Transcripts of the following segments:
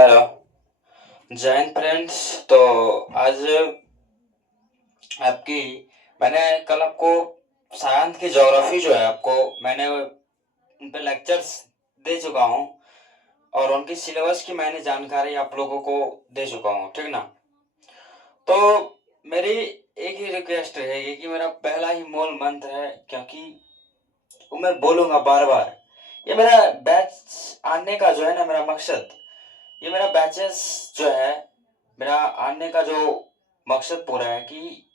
Hello. जय Hind friends. तो आज आपकी मैंने कल आपको साइंस की ज्योग्राफी जो है आपको मैंने उन पे लेक्चर्स दे चुका हूँ और उनकी सिलेबस की मैंने जानकारी आप लोगों को दे चुका हूँ, ठीक ना। तो मेरी एक ही रिक्वेस्ट रहेगी कि मेरा पहला ही मूल मंत्र है, क्योंकि वो मैं बोलूंगा बार बार। ये मेरा बैच आने का जो है ना, मेरा मकसद, ये मेरा बैचेस जो है, मेरा आने का जो मकसद पूरा है कि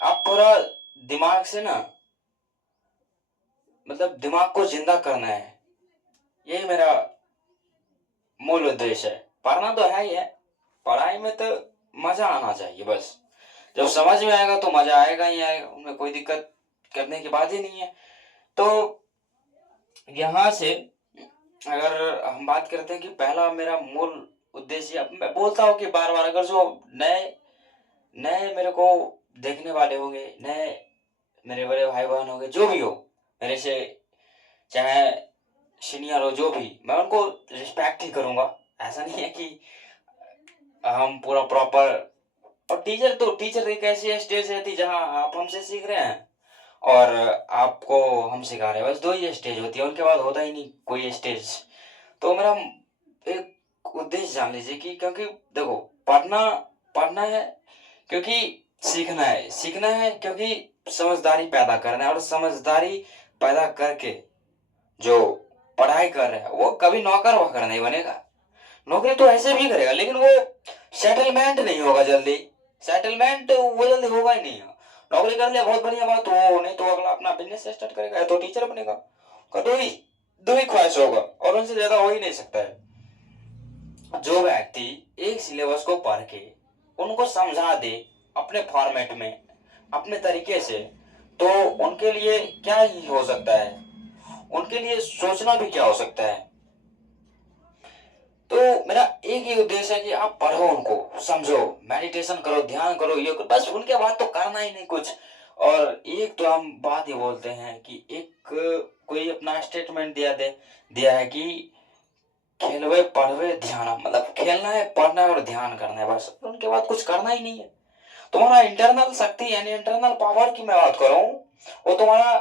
आप पूरा दिमाग से ना, मतलब दिमाग को जिंदा करना है। यही मेरा मूल उद्देश्य है। पढ़ना तो है ही है, पढ़ाई में तो मजा आना चाहिए बस। जब समझ में आएगा तो मजा आएगा ही आएगा, उनमें कोई दिक्कत करने की बात ही नहीं है। तो यहाँ से अगर हम बात करते हैं कि पहला मेरा मूल उद्देश्य, अब मैं बोलता हूँ कि बार बार, अगर जो नए नए मेरे को देखने वाले होंगे, नए मेरे बड़े भाई बहन होंगे, जो भी हो मेरे से, चाहे सीनियर हो, जो भी, मैं उनको रिस्पेक्ट ही करूंगा। ऐसा नहीं है कि हम पूरा प्रॉपर। और टीचर एक ऐसी स्टेज रहती जहाँ आप हमसे सीख रहे हैं और आपको हम सिखा रहे हैं, बस दो ही स्टेज होती है, उनके बाद होता ही नहीं कोई स्टेज। तो मेरा एक उद्देश्य जान लीजिए कि, क्योंकि देखो, पढ़ना पढ़ना है क्योंकि सीखना है क्योंकि समझदारी पैदा करना है, और समझदारी पैदा करके जो पढ़ाई कर रहा है वो कभी नौकर वोकर नहीं बनेगा। नौकरी तो ऐसे भी करेगा, लेकिन वो सेटलमेंट नहीं होगा जल्दी। सेटलमेंट वो जल्दी होगा ही नहीं। नौकरी कर लिया बहुत बढ़िया बात हो, नहीं तो अगला अपना बिजनेस स्टार्ट करेगा या तो टीचर बनेगा। का दो ही ख्वाहिश होगा और उनसे ज्यादा हो ही नहीं सकता है। जो व्यक्ति एक सिलेबस को पढ़ के उनको समझा दे अपने फॉर्मेट में, अपने तरीके से, तो उनके लिए क्या ही हो सकता है, उनके लिए सोचना भी क्या हो सकता है। तो मेरा एक ही उद्देश्य है कि आप पढ़ो, उनको समझो, मेडिटेशन करो, ध्यान करो, ये करो, बस उनके बाद तो करना ही नहीं कुछ। और एक तो हम बात ही बोलते हैं कि एक कोई अपना स्टेटमेंट दिया है कि खेलवे पढ़वे ध्यान, मतलब खेलना है, पढ़ना है और ध्यान करना है, बस उनके बाद कुछ करना ही नहीं है। तुम्हारा इंटरनल शक्ति यानी इंटरनल पावर की मैं बात कर रहा हूँ, वो तुम्हारा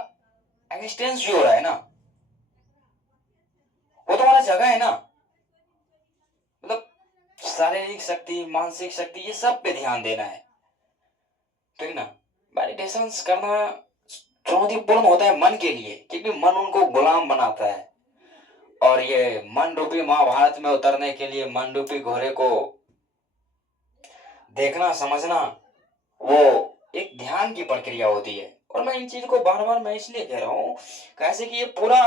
एग्जिस्टेंस जो हो रहा है ना, वो तुम्हारा जगह है ना, मतलब शारीरिक शक्ति, मानसिक शक्ति, ये सब पे ध्यान देना है, ठीक ना। मेडिटेशन करना चुनौतीपूर्ण होता है मन के लिए, क्योंकि मन उनको गुलाम बनाता है। और ये मन रूपी महाभारत में उतरने के लिए मन रूपी घोड़े को देखना समझना, वो एक ध्यान की प्रक्रिया होती है। और मैं इन चीज को बार बार मैं इसलिए कह रहा हूँ, कैसे कि ये पूरा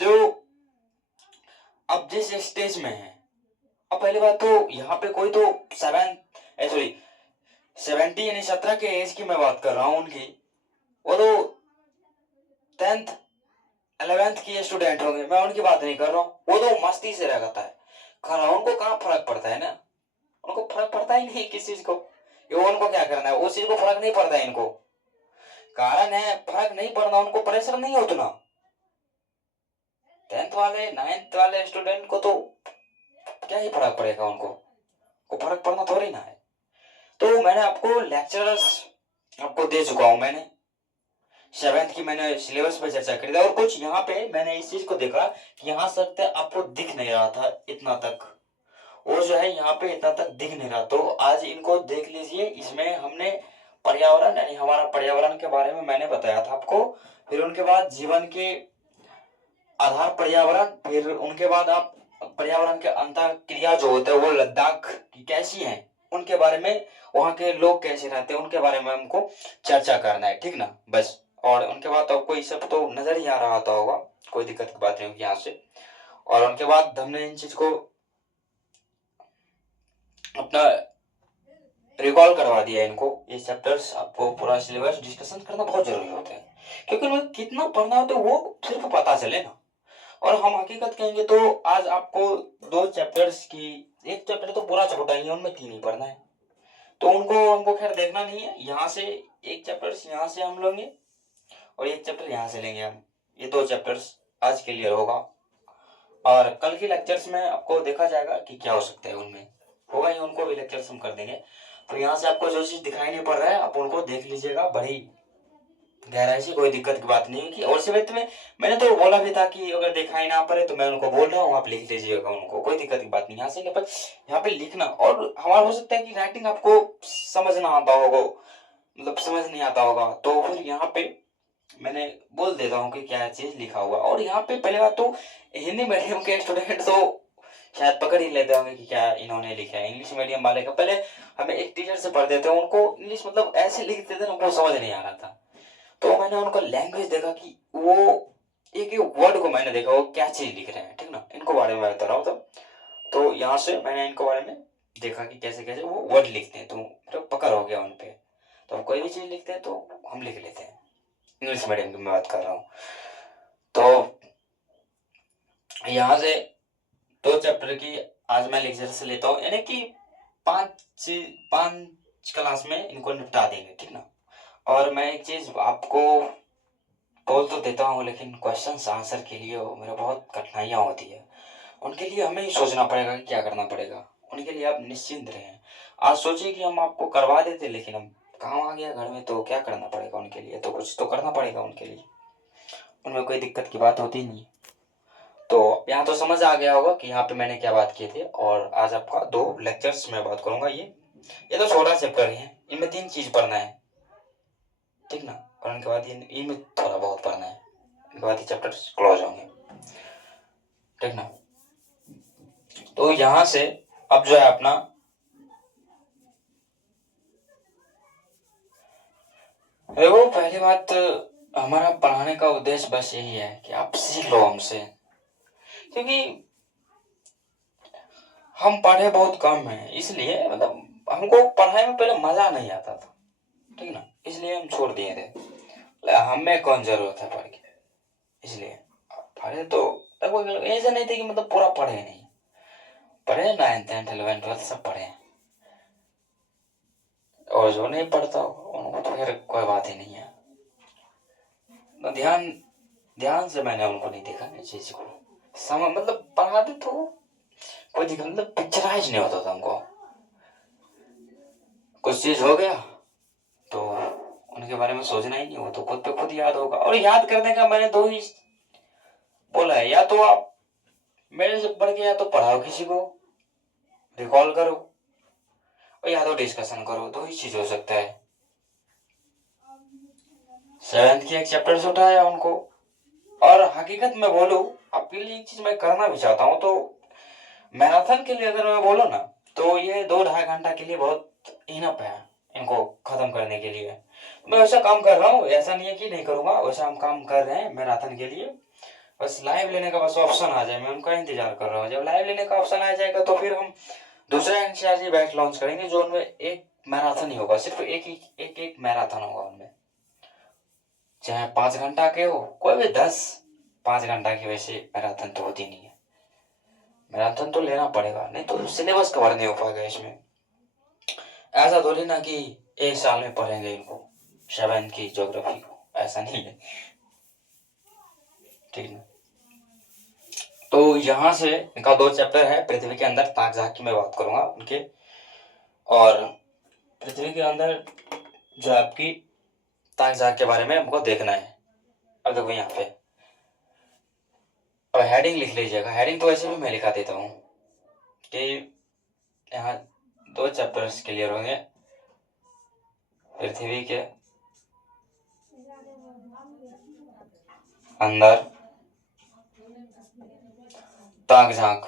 जो अब जिस स्टेज में है, अब पहली बात तो यहाँ पे कोई तो सॉरी 70 यानी 17 के एज की मैं बात कर रहा हूँ उनकी, वो तो 10th 11th की स्टूडेंट होंगे, मैं उनकी बात नहीं कर रहा हूँ। वो तो मस्ती से रहता है खरा, उनको कहाँ फर्क पड़ता है ना, उनको फर्क पड़ता ही नहीं किस चीज को। ये उनको क्या करना है, उस चीज को फर्क नहीं पड़ता है इनको। कारण है फर्क नहीं पड़ना, उनको प्रेशर नहीं होता ना। 10th वाले 9th वाले स्टूडेंट को तो क्या ही फर्क पड़ेगा, उनको को फर्क पड़ना थोड़ी ना है। तो मैंने आपको लेक्चरर्स आपको दे चुका हूं, मैंने 7th की मैंने सिलेबस पे चर्चा करी थी, और कुछ यहाँ पे मैंने इस चीज को देखा कि यहाँ तक आपको दिख नहीं रहा था इतना तक, वो जो है यहाँ पे इतना तक दिख नहीं रहा, तो आज इनको देख लीजिए। इसमें हमने पर्यावरण यानी हमारा पर्यावरण के बारे में मैंने बताया था आपको, फिर उनके बाद जीवन के आधार पर्यावरण, फिर उनके बाद आप पर्यावरण के अंतर क्रिया जो होते हैं वो लद्दाख की कैसी है, उनके बारे में, वहाँ के लोग कैसे रहते हैं उनके बारे में हमको चर्चा करना है, ठीक ना, बस। और उनके बाद आपको ये सब तो नजर ही आ रहा था होगा, कोई दिक्कत की बात नहीं होगी यहाँ से। और उनके बाद हमने इन चीज को अपना रिकॉल करवा दिया इनको। ये चैप्टर्स आपको पूरा सिलेबस डिस्कशन करना बहुत जरूरी होता है, क्योंकि उन्हें कितना पढ़ना होता है वो सिर्फ पता चले ना। और हम हकीकत कहेंगे तो आज आपको दो चैप्टर्स की, एक चैप्टर तो पूरा छोटा ही है, उनमें तीन ही पढ़ना है, तो उनको हमको खैर देखना नहीं है। यहाँ से एक चैप्टर्स यहाँ से हम लेंगे और एक चैप्टर यहाँ से लेंगे हम, ये दो चैप्टर्स आज क्लियर होगा। और कल की लेक्चर्स में आपको देखा जाएगा कि क्या हो सकता है उनमें, होगा ही, उनको भी लेक्चर्स हम कर देंगे। तो यहाँ से आपको जो चीज़ दिखाई नहीं पड़ रहा है आप उनको देख लीजिएगा, बड़ी गहराई से, कोई दिक्कत की बात नहीं है कि। और सिर्फ में मैंने तो बोला भी था कि अगर दिखाई ना पड़े तो मैं उनको बोल रहा हूँ, आप लिख लीजिएगा उनको, कोई दिक्कत की बात नहीं। यहाँ से बस यहाँ पे लिखना, और हमारा हो सकता है कि राइटिंग आपको समझ ना आता होगा, मतलब समझ नहीं आता होगा, तो फिर यहाँ पे मैंने बोल देता हूँ कि क्या चीज लिखा हुआ। और यहाँ पे पहले बात तो हिंदी मीडियम के स्टूडेंट तो शायद पकड़ ही लेते होंगे कि क्या इन्होंने लिखा है। इंग्लिश मीडियम वाले का पहले हमें एक टीचर से पढ़ देते हैं, उनको इंग्लिश मतलब ऐसे लिखते थे ना, उनको समझ नहीं आ रहा था। तो मैंने उनका लैंग्वेज देखा कि वो एक एक वर्ड को मैंने देखा वो क्या चीज लिख रहे हैं, ठीक ना, इनको बारे में बता रहा हूँ। तो यहाँ से मैंने इनको बारे में देखा कि कैसे कैसे वो वर्ड लिखते हैं, तो मेरा पकड़ हो गया उन पे। तो हम कोई भी चीज लिखते हैं तो हम लिख लेते हैं, इंग्लिश मीडियम की मैं बात कर रहा हूँ। तो यहाँ से दो चैप्टर की आज मैं लेक्चर से लेता हूँ, यानी कि पांच क्लास में इनको निपटा देंगे, ठीक ना। और मैं एक चीज आपको बोल तो देता हूँ, लेकिन क्वेश्चन आंसर के लिए मेरा बहुत कठिनाइयाँ होती है, उनके लिए हमें ही सोचना पड़ेगा कि क्या करना पड़ेगा। उनके लिए आप निश्चिंत रहें। आज सोचिए कि हम आपको करवा देते, लेकिन हम काम आ गया घर में, तो क्या करना पड़ेगा उनके लिए, तो कुछ तो करना पड़ेगा उनके लिए, उनमें कोई दिक्कत की बात होती नहीं। तो यहाँ तो समझ आ गया होगा कि यहाँ पे मैंने क्या बात की थी। और आज आपका दो लेक्चर्स में बात करूंगा, ये तो छोटा चैप्टर है, इनमें 3 चीज पढ़ना है, ठीक ना। और उनके बाद इनमें थोड़ा बहुत पढ़ना है, इनके बाद ये चैप्टर क्लोज होंगे, ठीक ना। तो यहाँ से अब जो है अपना देखो, पहली बात हमारा पढ़ाने का उद्देश्य बस यही है कि आप सीख लो हमसे, क्योंकि हम पढ़े बहुत कम है, इसलिए मतलब हमको पढ़ाई में पहले मजा नहीं आता था, ठीक ना, इसलिए हम छोड़ दिए थे। हमें कौन जरूरत है पढ़ के, इसलिए पढ़े तो लगभग ऐसा नहीं थे कि मतलब पूरा पढ़े नहीं, पढ़े 9th 10th 11th 12th सब पढ़े। और जो नहीं पढ़ता उनको तो फिर कोई बात ही नहीं है। तो ध्यान से मैंने उनको नहीं देखा इस चीज को, समझ मतलब पढ़ाते तो कोई दिक्कत मतलब पिक्चराइज नहीं होता था हमको। कुछ चीज हो गया तो उनके बारे में सोचना ही नहीं, हो तो खुद पे खुद याद होगा। और याद करने का मैंने दो ही बोला है, या तो आप मेरे से पढ़ के या तो पढ़ाओ किसी को, रिकॉल करो, और या तो डिस्कशन करो, दो ही चीज हो सकता है। 7th की एक चैप्टर से उठाया उनको। और हकीकत में बोलूं आपके लिए एक चीज मैं करना भी चाहता हूँ, तो मैराथन के लिए अगर मैं बोलूँ ना, तो ये 2-2.5 घंटा के लिए बहुत इनफ है इनको खत्म करने के लिए। मैं वैसा काम कर रहा हूँ, ऐसा नहीं है कि नहीं करूंगा, वैसा हम काम कर रहे हैं मैराथन के लिए। बस लाइव लेने का बस ऑप्शन आ जाए, मैं उनका इंतजार कर रहा हूँ। जब लाइव लेने का ऑप्शन आ जाएगा तो फिर हम दूसरा एनसीईआरटी बैच लॉन्च करेंगे, जो उनमें एक मैराथन ही होगा, सिर्फ एक मैराथन होगा उनमें, चाहे 5 घंटा के हो, कोई भी 5 घंटा की, वैसे मैराथन तो होती नहीं है। मैराथन तो लेना पड़ेगा, नहीं तो सिलेबस कवर नहीं हो पाएगा इसमें। ऐसा थोड़ी ना कि एक साल में पढ़ेंगे इनको 7th की ज्योग्राफी को, ऐसा नहीं है, ठीक है। तो यहाँ से इनका 2 चैप्टर है, पृथ्वी के अंदर ताक झाक की मैं बात करूंगा उनके। और पृथ्वी के अंदर जो आपकी ताक झाक के बारे में हमको देखना है। अब देखो यहाँ पे, अब हेडिंग लिख लीजिएगा, हेडिंग तो वैसे भी मैं लिखा देता हूँ कि यहाँ 2 चैप्टर्स क्लियर होंगे, पृथ्वी के अंदर ताक झाक,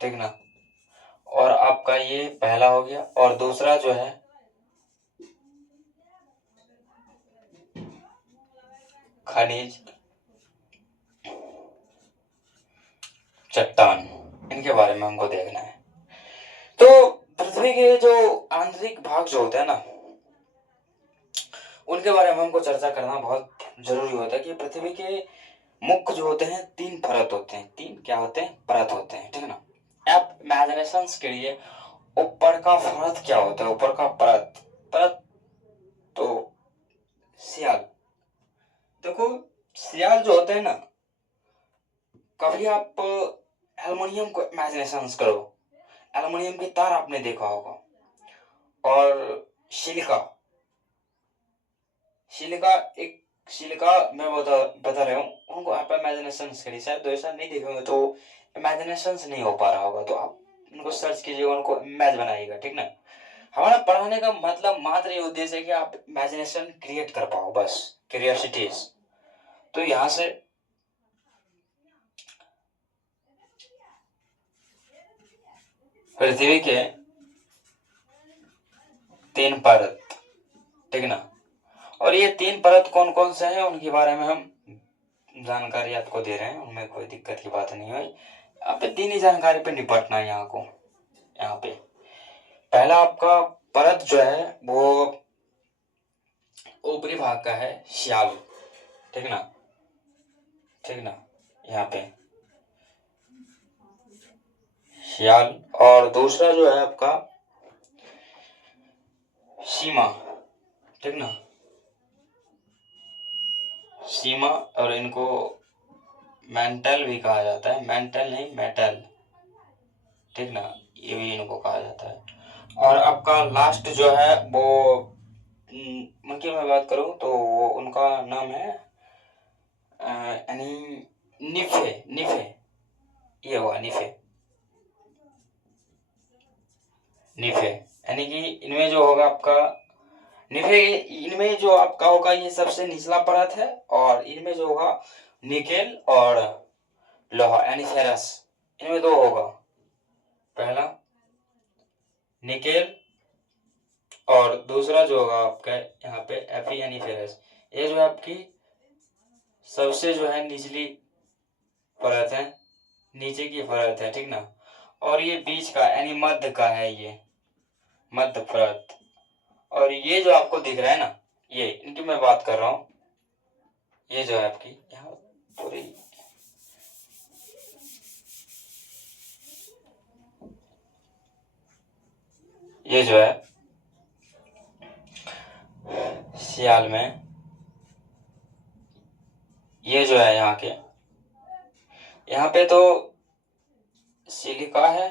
ठीक ना। और आपका ये पहला हो गया, और दूसरा जो है खनिज चट्टान, इनके बारे में हमको देखना है। तो पृथ्वी के जो आंतरिक भाग जो होते हैं ना, उनके बारे में हमको चर्चा करना बहुत जरूरी होता है कि पृथ्वी के मुख्य जो होते हैं 3 परत होते हैं, 3 क्या होते हैं, परत होते हैं, ठीक है ना। आप इमेजिनेशन के लिए ऊपर का परत क्या होता है, ऊपर का परत परत तो सियाल। देखो सियाल जो होते हैं ना, कभी आप एल्युमिनियम को इमेजिनेशन करो। एल्युमिनियम की तार आपने देखा होगा, और सिलिका। सिलिका एक सिलिका मैं बता रहा हूँ, उनको आप इमेजिनेशन करिए। शायद दो ऐसा नहीं देखे होंगे तो इमेजिनेशन नहीं हो पा रहा होगा, तो आप उनको सर्च कीजिएगा, उनको इमेज बनाइएगा, ठीक ना। हमारा पढ़ाने का मतलब मात्र ये उद्देश्य है कि आप इमेजिनेशन क्रिएट कर पाओ, बस क्यूरियोसिटीज। तो यहाँ से पृथ्वी के 3 परत, ठीक ना। और ये 3 परत कौन कौन से हैं उनके बारे में हम जानकारी आपको दे रहे हैं, उनमें कोई दिक्कत की बात नहीं हुई। आप 3 ही जानकारी पे निपटना है यहाँ पे। पहला आपका परत जो है वो ऊपरी भाग का है, श्याल, ठीक ना, ठीक ना। यहाँ पे श्याल, और दूसरा जो है आपका सीमा, ठीक ना, सीमा। और इनको मेंटल भी कहा जाता है, मेंटल नहीं मेटल, ठीक ना, ये भी इनको कहा जाता है। और आपका लास्ट जो है वो उनकी मैं बात करूं तो वो उनका नाम है यानी निफे, निफे, ये हुआ निफे, निफे। यानी कि इनमें जो होगा आपका निफे, इनमें जो आपका होगा ये सबसे निचला परत है, और इनमें जो होगा निकेल और लोहा यानी फेरस, इनमें 2 होगा। पहला निकेल, और दूसरा जो होगा आपका यहाँ पे एफी यानी फेरस। ये जो है आपकी सबसे जो है निचली परत है, नीचे की परत है, ठीक ना। और ये बीच का यानी मध्य का है, ये मध्य परत। और ये जो आपको दिख रहा है ना, ये इनकी मैं बात कर रहा हूँ। ये जो है आपकी यहाँ पूरी, ये जो है सियाल में, ये जो है यहाँ पे तो सिलिका है,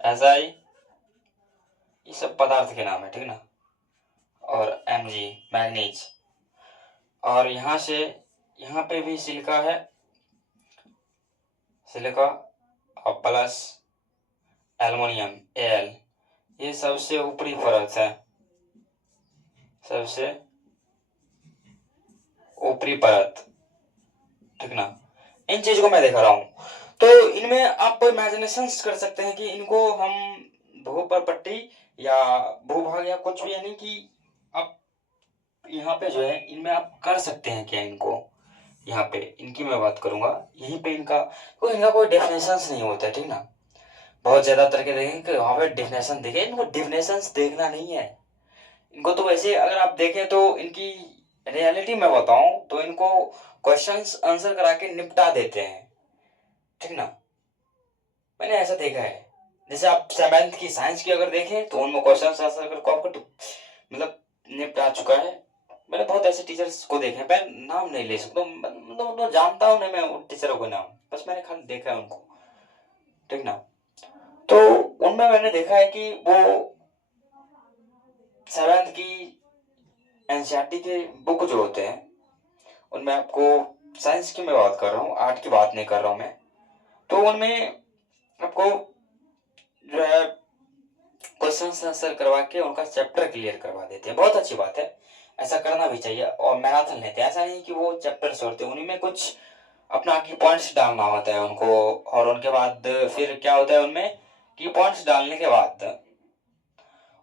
एजाई, ये सब पदार्थ के नाम है, ठीक ना। और एमजी मैग्नीज, और यहाँ से यहाँ पे भी सिलिका है, सिलिका, और प्लस एल्युमिनियम एल, ये सबसे ऊपरी परत है, सबसे ऊपरी परत, ठीक ना। इन चीजों को मैं दिखा रहा हूँ, तो इनमें आप इमेजिनेशन कर सकते हैं कि इनको हम भूपर्पट्टी या भूभाग या कुछ भी, यानी कि आप यहाँ पे जो है इनमें आप कर सकते हैं क्या इनको। यहाँ पे इनकी मैं बात करूंगा, यहीं पे इनका कोई डेफिनेशन नहीं होता है, ठीक ना। बहुत ज्यादा तरह देखेंगे कि वहाँ पे डेफिनेशन देखें, इनको डेफिनेशन देखना नहीं है। इनको तो वैसे अगर आप देखें तो इनकी रियलिटी में बताऊं तो इनको क्वेश्चंस आंसर करा के निपटा देते हैं, ठीक ना। मैंने ऐसा देखा है। जैसे आप 7th की साइंस की अगर देखें तो उनमें क्वेश्चंस आंसर कर को आपको मतलब निपटा चुका है। मैंने बहुत ऐसे टीचर्स को देखे हैं, मैं नाम नहीं ले सकता, मतलब जानता हूँ नहीं मैं उन टीचरों को नाम, बस मैंने खाली देखा है उनको, ठीक ना। तो उनमें मैंने देखा है कि वो 7th की एनसीईआरटी के बुक जो होते हैं उनमें आपको, साइंस की मैं बात कर रहा हूँ, आर्ट की बात नहीं कर रहा हूँ मैं, तो उनमें आपको जो है क्वेश्चन आंसर करवा के उनका चैप्टर क्लियर करवा देते हैं। बहुत अच्छी बात है, ऐसा करना भी चाहिए। और मैराथन लेते हैं, ऐसा नहीं कि वो चैप्टर छोड़ते, उन्हीं में कुछ अपना की पॉइंट्स डालना होता है उनको। और उनके बाद फिर क्या होता है उनमें, की पॉइंट्स डालने के बाद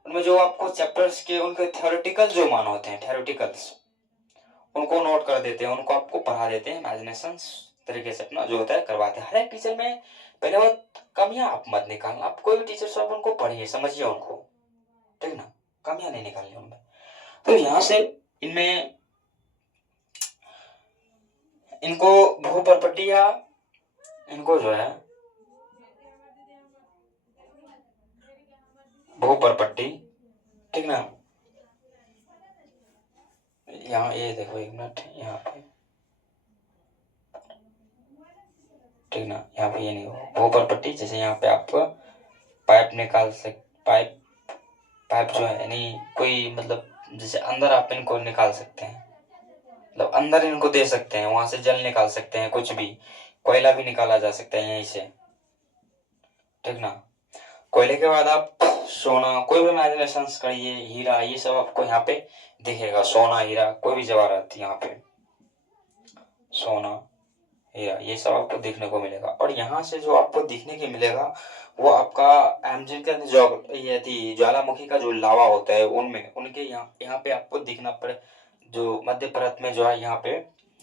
उनमें जो आपको चैप्टर्स के उनके थ्योरेटिकल जो मान होते हैं, थ्योरेटिकल्स, उनको नोट कर देते हैं, उनको आपको पढ़ा देते हैं, इमेजिनेशन तरीके से अपना जो होता है करवाते हैं। हर एक टीचर में पहले वो कमियां आप मत निकालना, आप कोई भी टीचर से आप उनको पढ़िए, समझिए उनको, ठीक ना, कमियां नहीं निकालनी उनमें। तो यहाँ से इनमें इनको भूपर्पट्टी या इनको जो है भूपर्पट्टी, ठीक ना। यहाँ ये देखो, एक मिनट, यहाँ पे ठीक ना। यहाँ पे ये नहीं होगा ऊपर पट्टी, जैसे यहाँ पे आप पाइप निकाल पाइप पाइप जो है यानी कोई मतलब जैसे अंदर आप इनको निकाल सकते हैं, मतलब अंदर इनको दे सकते हैं, वहां से जल निकाल सकते हैं, कुछ भी कोयला भी निकाला जा सकता है यहीं से, ठीक ना। कोयले के बाद आप सोना, कोई भी इमेजिनेशन करिए, हीरा, ये सब आपको यहाँ पे दिखेगा। सोना हीरा कोई भी जवाहरात यहाँ पे, सोना हीरा ये सब आपको देखने को मिलेगा। और यहाँ से जो आपको दिखने के मिलेगा वो आपका एमजिन का जो ये थी ज्वालामुखी का जो लावा होता है उनमें, उनके यहाँ पे आपको दिखना पड़े, जो मध्य भारत में जो है यहाँ पे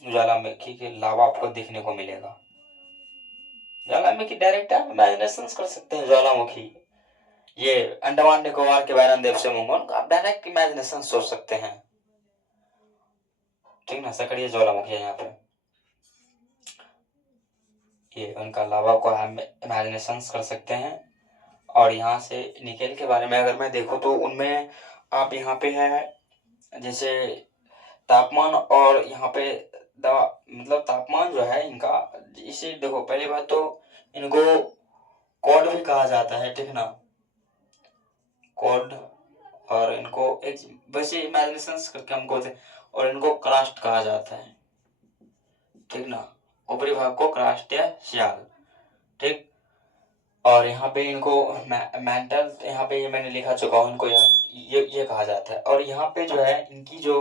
ज्वालामुखी के लावा आपको देखने को मिलेगा। ज्वालामुखी डायरेक्ट आप इमेजिनेशन कर सकते हैं। ज्वालामुखी ये अंडमान निकोबार के बैरन द्वीप से मुंगन आप डायरेक्ट इमेजिनेशन सोच सकते हैं, ठीक ना। सकड़िए ज्वालामुखी है यहाँ पे, ये उनका लावा को हम इमेजिनेशन कर सकते हैं। और यहाँ से निकेल के बारे में अगर मैं देखूँ तो उनमें आप यहाँ पे है जैसे तापमान, और यहाँ पे दवा मतलब तापमान जो है इनका, इसे देखो पहली बात तो इनको कॉड भी कहा जाता है, ठीक ना, कॉड। और इनको एक वैसे इमेजिनेशन करके हमको और इनको क्रास्ट कहा जाता है, ठीक ना, ऊपरी भाग को क्रास्ट या श्याल, ठीक। और यहाँ पे इनको मेंटल, यहाँ पे ये मैंने लिखा चुका हूँ, इनको ये कहा जाता है। और यहाँ पे जो है इनकी जो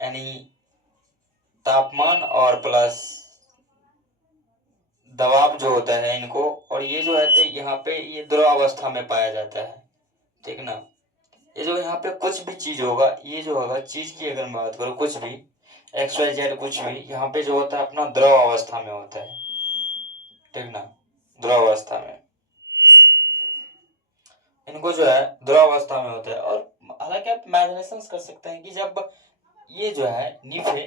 यानी तापमान और प्लस दबाव जो होता है इनको, और ये जो है तो यहाँ पे ये द्रव अवस्था में पाया जाता है, ठीक ना। ये जो यहाँ पे कुछ भी चीज होगा, ये जो होगा चीज की अगर मैं बात करूँ, कुछ भी एक्स वाई जेड कुछ भी यहाँ पे जो होता है अपना द्रव अवस्था में होता है, ठीक ना, द्रव अवस्था में इनको जो है द्रव अवस्था में होता है। और हालांकि आप इमेजिनेशन कर सकते हैं कि जब ये जो है निफे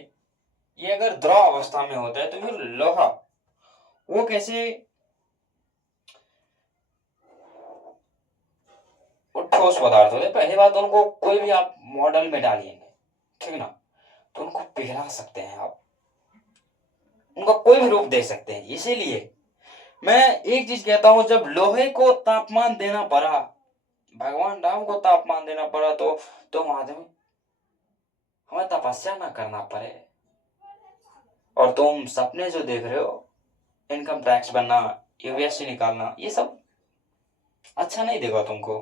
ये अगर द्रव अवस्था में होता है तो फिर लोहा वो कैसे, वो ठोस पदार्थ होते हैं। पहली बात तो उनको कोई भी आप मॉडल में डालिए, ठीक ना, तो उनको पिघला सकते हैं आप, उनका कोई भी रूप दे सकते हैं। इसीलिए मैं एक चीज कहता हूं, जब लोहे को तापमान देना पड़ा, भगवान राम को तापमान देना पड़ा, तो महादेव हमें तपस्या ना करना पड़े। और तुम सपने जो देख रहे हो, इनकम टैक्स बनना, यूपीएससी निकालना, ये सब अच्छा नहीं देगा तुमको।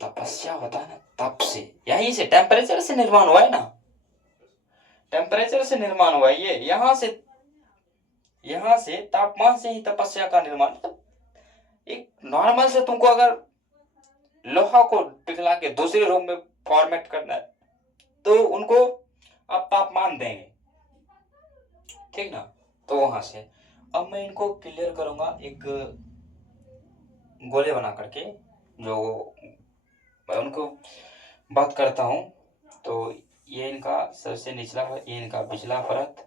तपस्या होता है ना, तप से, यहीं से टेम्परेचर से निर्माण हुआ है ना, टेम्परेचर से निर्माण हुआ है ये, यहाँ से तापमान से ही तपस्या का निर्माण। एक नॉर्मल से तुमको अगर लोहा को पिघला के दूसरे रूम में फॉर्मेट करना है तो उनको आप तापमान देंगे, ठीक ना। तो वहां से अब मैं इनको क्लियर करूंगा एक गोले बना करके, जो मैं उनको बात करता हूँ। तो ये इनका सबसे निचला परत, ये इनका पिछला परत,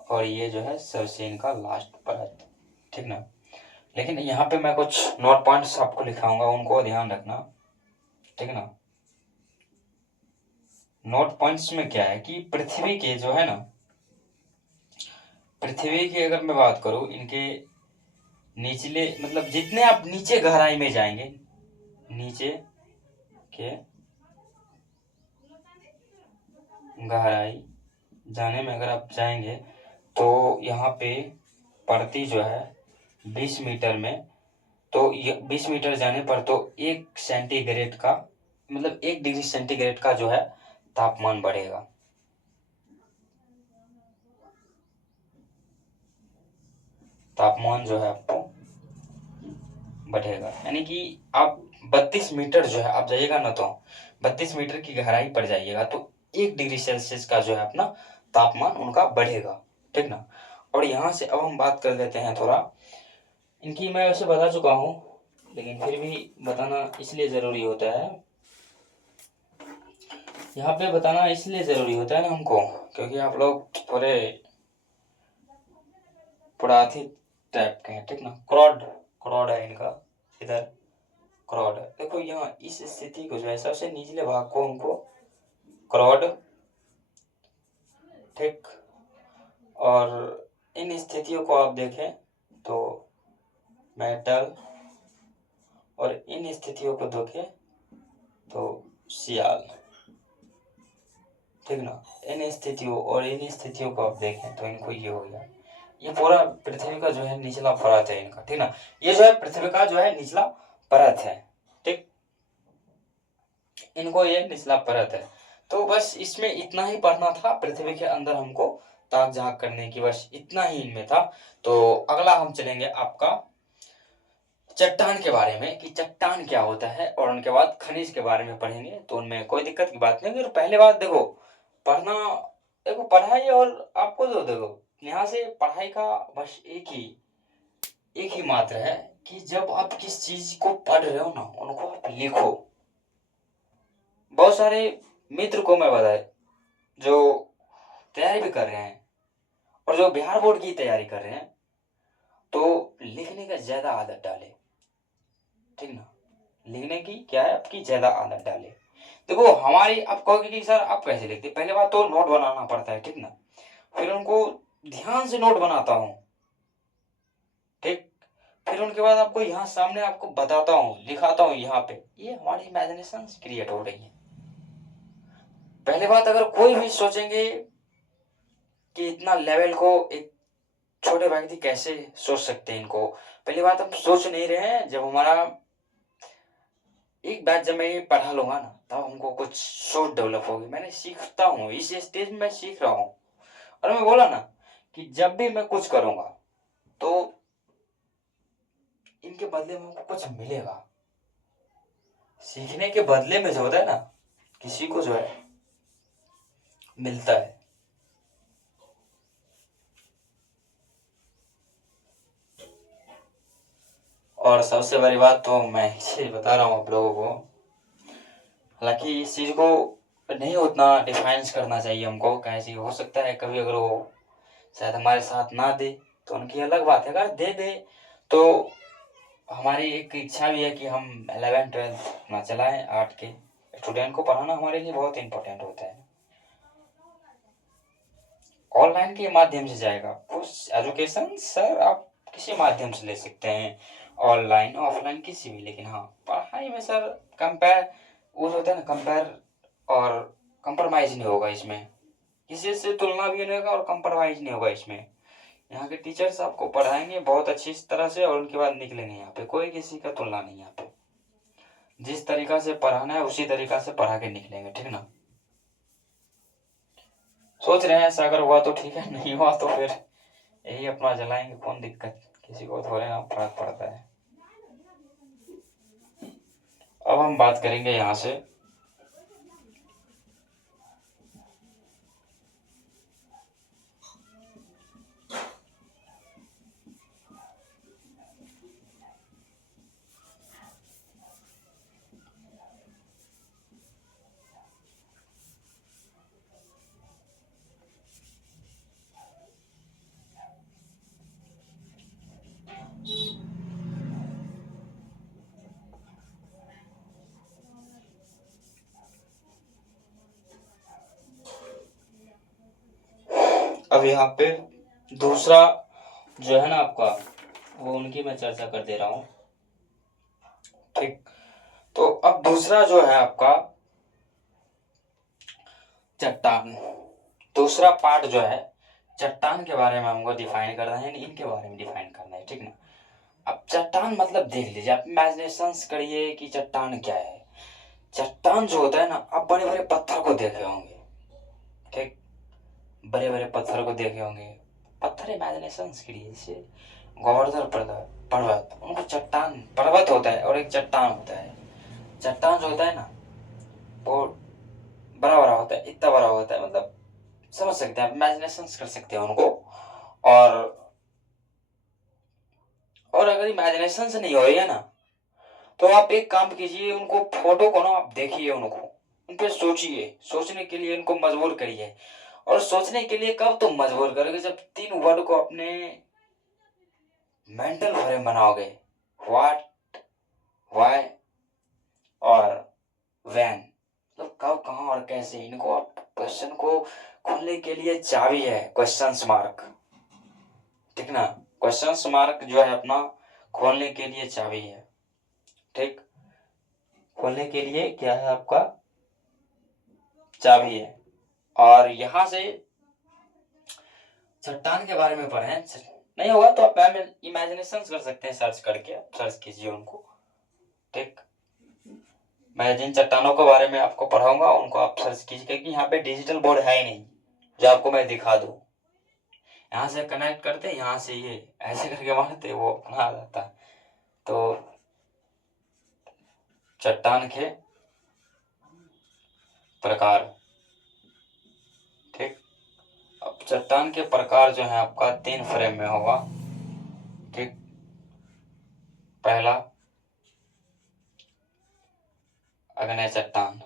और ये जो है सबसे इनका लास्ट परत, ठीक ना। लेकिन यहाँ पे मैं कुछ नोट पॉइंट्स आपको लिखाऊंगा, उनको ध्यान रखना, ठीक ना। नोट पॉइंट्स में क्या है कि पृथ्वी के जो है ना, पृथ्वी की अगर मैं बात करूं, इनके निचले मतलब जितने आप नीचे गहराई में जाएंगे, नीचे के गहराई जाने में अगर आप जाएंगे तो यहाँ पे परती जो है 20 मीटर में, तो 20 मीटर जाने पर तो 1 सेंटीग्रेड का मतलब 1 डिग्री सेंटीग्रेड का जो है तापमान बढ़ेगा। तापमान जो है आपको बढ़ेगा, यानी कि आप 32 मीटर जो है आप जाइएगा ना, तो 32 मीटर की गहराई पर जाइएगा तो 1 डिग्री सेल्सियस का जो है अपना तापमान उनका बढ़ेगा, ठीक ना। और यहाँ से अब हम बात कर लेते हैं थोड़ा, इनकी मैं वैसे बता चुका हूँ लेकिन फिर भी बताना इसलिए ज़रूरी होता है, यहाँ पे बताना इसलिए ज़रूरी होता है ना हमको, क्योंकि आप लोग थोड़े पुराधी टाइप के हैं, ठीक ना। क्रॉड क्रॉड है इनका, इधर क्रॉड है, देखो यहाँ इस स्थिति को जो है सबसे निचले भाग को उनको क्रॉड, ठीक। और इन स्थितियों को आप देखें तो मेटल, और इन स्थितियों को देखें तो सियाल, ठीक ना। इन स्थितियों और इन स्थितियों को आप देखें तो इनको ये हो गया, ये पूरा पृथ्वी का जो है निचला परत है इनका, ठीक ना। ये जो है पृथ्वी का जो है निचला परत है, ठीक, इनको ये निचला परत है। तो बस इसमें इतना ही पढ़ना था, पृथ्वी के अंदर हमको ताक झांक करने की, बस इतना ही इनमें था। तो अगला हम चलेंगे आपका चट्टान के बारे में, कि चट्टान क्या होता है, और उनके बाद खनिज के बारे में पढ़ेंगे। तो उनमें कोई दिक्कत की बात नहीं है। पहले बात देखो, पढ़ना, देखो पढ़ाई और आपको जो देखो यहाँ से पढ़ाई का बस एक ही मात्र है कि जब आप किस चीज को पढ़ रहे हो ना, उनको आप लिखो। बहुत सारे मित्र को मैं बताया जो तैयारी भी कर रहे हैं और जो बिहार बोर्ड की तैयारी कर रहे हैं, तो लिखने का ज्यादा आदत डाले, ठीक ना। लिखने की क्या है, आपकी ज्यादा आदत डाले। देखो हमारी, आप कहोगे कि सर आप कैसे लिखते, पहले बात तो नोट बनाना पड़ता है, ठीक ना। फिर उनको ध्यान से नोट बनाता हूँ, ठीक। फिर उनके बाद आपको यहाँ सामने आपको बताता हूँ, दिखाता हूँ यहाँ पे, ये हमारी इमेजिनेशन क्रिएट हो रही है। पहले बात, अगर कोई भी सोचेंगे कि इतना लेवल को एक छोटे व्यक्ति कैसे सोच सकते हैं इनको, पहली बात हम सोच नहीं रहे हैं। जब हमारा एक बात, जब मैं ये पढ़ा लूंगा ना, तब हमको कुछ सोच डेवलप होगी। मैंने सीखता हूँ, इस स्टेज में मैं सीख रहा हूँ। और मैं बोला ना कि जब भी मैं कुछ करूंगा तो इनके बदले में हमको कुछ मिलेगा। सीखने के बदले में जो होता है ना, किसी को जो है मिलता है। और सबसे बड़ी बात तो मैं एक चीज बता रहा हूँ आप लोगों को, हालांकि इस चीज को नहीं उतना डिफाइंस करना चाहिए हमको, कैसे हो सकता है कभी अगर वो शायद हमारे साथ ना दे तो उनकी अलग बात है, अगर दे दे तो हमारी एक इच्छा भी है कि हम 11th-12th अपना चलाएं। आर्ट के स्टूडेंट को पढ़ाना हमारे लिए बहुत इंपॉर्टेंट होता है। ऑनलाइन के माध्यम से जाएगा कुछ एजुकेशन, सर आप किसी माध्यम से ले सकते हैं, ऑनलाइन ऑफलाइन किसी भी, लेकिन हाँ पढ़ाई में सर कंपेयर, वो जो होता है ना कंपेयर, और कंप्रोमाइज नहीं होगा इसमें, किसी से तुलना भी नहीं होगा और कंप्रोमाइज नहीं होगा इसमें। यहाँ के टीचर्स आपको पढ़ाएंगे बहुत अच्छी तरह से, और उनके बाद निकलेंगे, यहाँ पे कोई किसी का तुलना नहीं। यहाँ पे जिस तरीका से पढ़ाना है उसी तरीका से पढ़ा के निकलेंगे, ठीक ना। सोच रहे हैं ऐसा अगर हुआ तो ठीक है, नहीं हुआ तो फिर यही अपना जलाएंगे, कौन दिक्कत, किसी को थोड़े ना फर्क पड़ता है। अब हम बात करेंगे यहाँ से अब यहाँ पे दूसरा जो है ना आपका, वो उनकी मैं चर्चा कर दे रहा हूँ, ठीक। तो अब दूसरा जो है आपका चट्टान, दूसरा पार्ट जो है चट्टान के बारे में हमको डिफाइन करना है, इनके बारे में डिफाइन करना है, ठीक ना। अब चट्टान मतलब देख लीजिए, आप इमेजिनेशन करिए कि चट्टान क्या है। चट्टान जो होता है ना, आप बड़े बड़े पत्थर को देखे होंगे, ठीक, बड़े बड़े पत्थर को देखे होंगे। पत्थर इमेजिनेशन के लिए, जैसे गोवर्धन पर्वत, उनको चट्टान पर्वत होता है और एक चट्टान होता है। चट्टान जो होता है ना, वो बड़ा बड़ा होता है, इतना बड़ा होता है, मतलब समझ सकते हैं आप, इमेजिनेशन कर सकते हैं उनको। और अगर इमेजिनेशन से नहीं हो रही है ना, तो आप एक काम कीजिए, उनको फोटो को ना आप देखिए, उनको उन पे सोचिए, सोचने के लिए उनको मजबूर करिए। और सोचने के लिए कब तुम मजबूर करोगे, जब 3 वर्ड को अपने मेंटल फ्रेम बनाओगे, व्हाट, व्हाई और व्हेन, मतलब कब, कहाँ और कैसे। इनको आप क्वेश्चन को खोलने के लिए चाबी है क्वेश्चंस मार्क, ठीक ना। क्वेश्चन मार्क जो है अपना खोलने के लिए चाबी है, ठीक, खोलने के लिए क्या है आपका, चाबी है। और यहाँ से चट्टान के बारे में पढ़ें, नहीं होगा तो आप इमेजिनेशन कर सकते हैं, सर्च करके सर्च कीजिए उनको, ठीक। मैं जिन चट्टानों के बारे में आपको पढ़ाऊंगा उनको आप सर्च कीजिए, क्योंकि यहाँ पे डिजिटल बोर्ड है ही नहीं जो आपको मैं दिखा दूँ। यहाँ से कनेक्ट करते, यहाँ से ये ऐसे करके मारते, वो अपना आ जाता है। तो चट्टान के प्रकार, ठीक। अब चट्टान के प्रकार जो है आपका 3 फ्रेम में होगा, ठीक। पहला अग्नि चट्टान,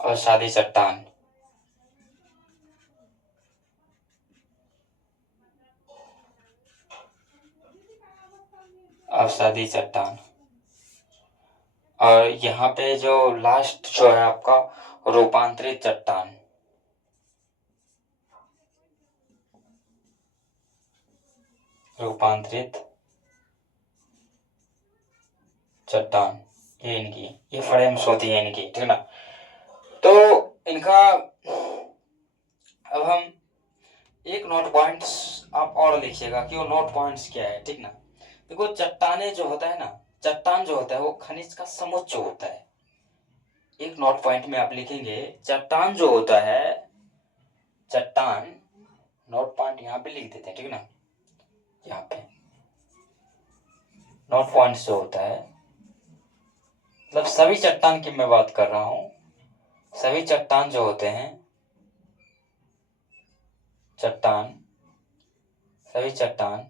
अवसादी चट्टान, अवसादी चट्टान, और यहाँ पे जो लास्ट जो है आपका रूपांतरित चट्टान, रूपांतरित चट्टान, ये इनकी ये फ्रेम्स होती है इनकी, ठीक ना। तो इनका अब हम एक नोट पॉइंट्स आप और लिखिएगा कि वो नोट पॉइंट्स क्या है, ठीक ना। देखो चट्टाने जो होता है ना, चट्टान जो होता है वो खनिज का समुच्चय होता है। एक नोट पॉइंट में आप लिखेंगे चट्टान जो होता है, चट्टान, नोट पॉइंट यहाँ पे लिख देते हैं, ठीक ना। यहाँ पे नोट पॉइंट्स जो होता है मतलब सभी चट्टान की मैं बात कर रहा हूँ, सभी चट्टान जो होते हैं, चट्टान, सभी चट्टान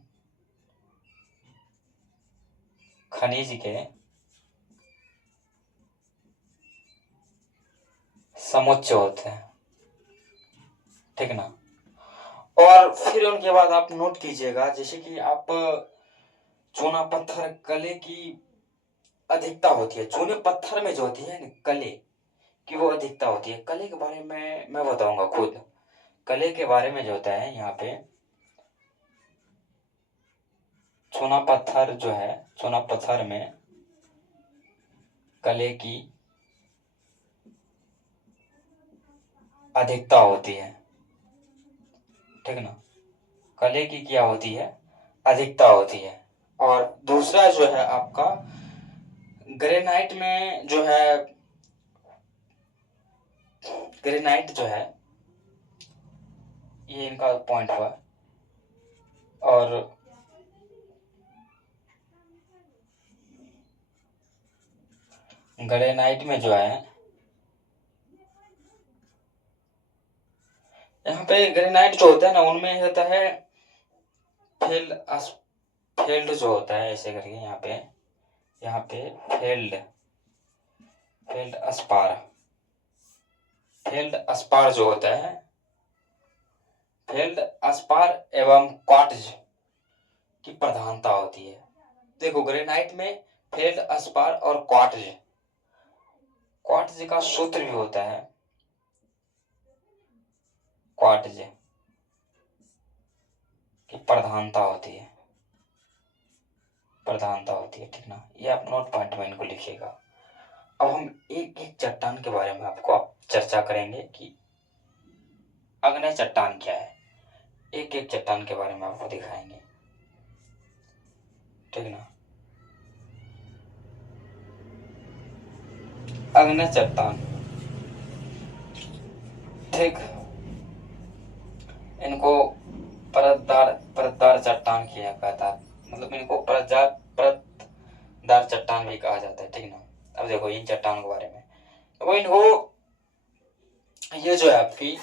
खनिज के समुच्चय होते हैं, ठीक ना। और फिर उनके बाद आप नोट कीजिएगा, जैसे कि आप चूना पत्थर कले की अधिकता होती है, चूने पत्थर में जो होती है कले की वो अधिकता होती है। कले के बारे में मैं बताऊंगा खुद, कले के बारे में जो होता है यहाँ पे, चूना पत्थर जो है, चूना पत्थर में कले की अधिकता होती है, ठीक ना। कले की क्या होती है, अधिकता होती है। और दूसरा जो है आपका ग्रेनाइट में जो है, ग्रेनाइट जो है ये इनका पॉइंट हुआ। और ग्रेनाइट में जो है, यहाँ पे ग्रेनाइट जो होता है ना उनमें होता है फील्ड, फील्ड जो होता है ऐसे करके यहाँ पे फील्ड, फील्ड अस्पार, फील्ड अस्पार जो होता है, फील्ड अस्पार एवं क्वार्ट्ज की प्रधानता होती है। देखो ग्रेनाइट में फील्ड अस्पार और क्वार्ट्ज, क्वार्ट्ज का सूत्र भी होता है, क्वार्ट्ज की प्रधानता होती है, प्रधानता होती है, ठीक ना। ये आप नोट पॉइंट में इनको लिखिएगा। अब हम एक एक चट्टान के बारे में आपको चर्चा करेंगे कि अग्नि चट्टान क्या है, एक एक चट्टान के बारे में आपको दिखाएंगे, ठीक ना। अग्नि चट्टान, ठीक, इनको परतदार, परतदार चट्टान किया कहता है, मतलब इनको परतदार चट्टान भी कहा जाता है, ठीक ना। अब देखो इन चट्टानों के बारे में, तो इनको ये जो है आपकी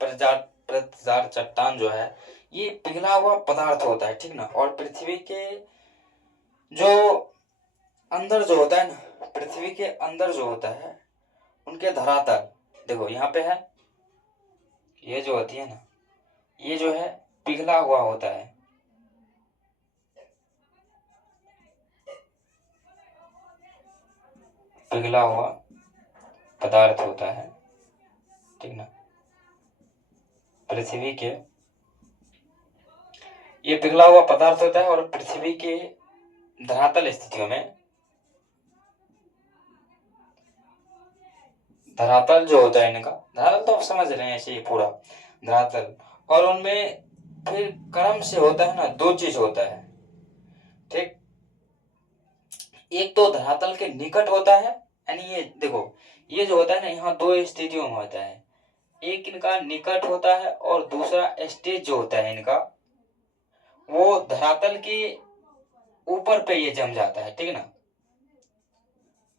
परतदार चट्टान जो है ये पिघला हुआ पदार्थ होता है, ठीक ना। और पृथ्वी के जो अंदर जो होता है ना, पृथ्वी के अंदर जो होता है उनके धरातल, देखो यहाँ पे है, ये जो होती है ना ये जो है पिघला हुआ होता है, पिघला हुआ पदार्थ होता है, ठीक ना। पृथ्वी के, ये पिघला हुआ पदार्थ होता है और पृथ्वी के धरातल स्थितियों में, धरातल जो होता है इनका, धरातल तो आप समझ रहे हैं ऐसे ही पूरा धरातल, और उनमें फिर क्रम से होता है ना, दो चीज होता है, ठीक। एक तो धरातल के निकट होता है, यानी ये देखो, ये जो होता है ना, यहाँ दो स्थितियों में होता है, एक इनका निकट होता है और दूसरा स्टेज जो होता है इनका, वो धरातल के ऊपर पे ये जम जाता है, ठीक ना,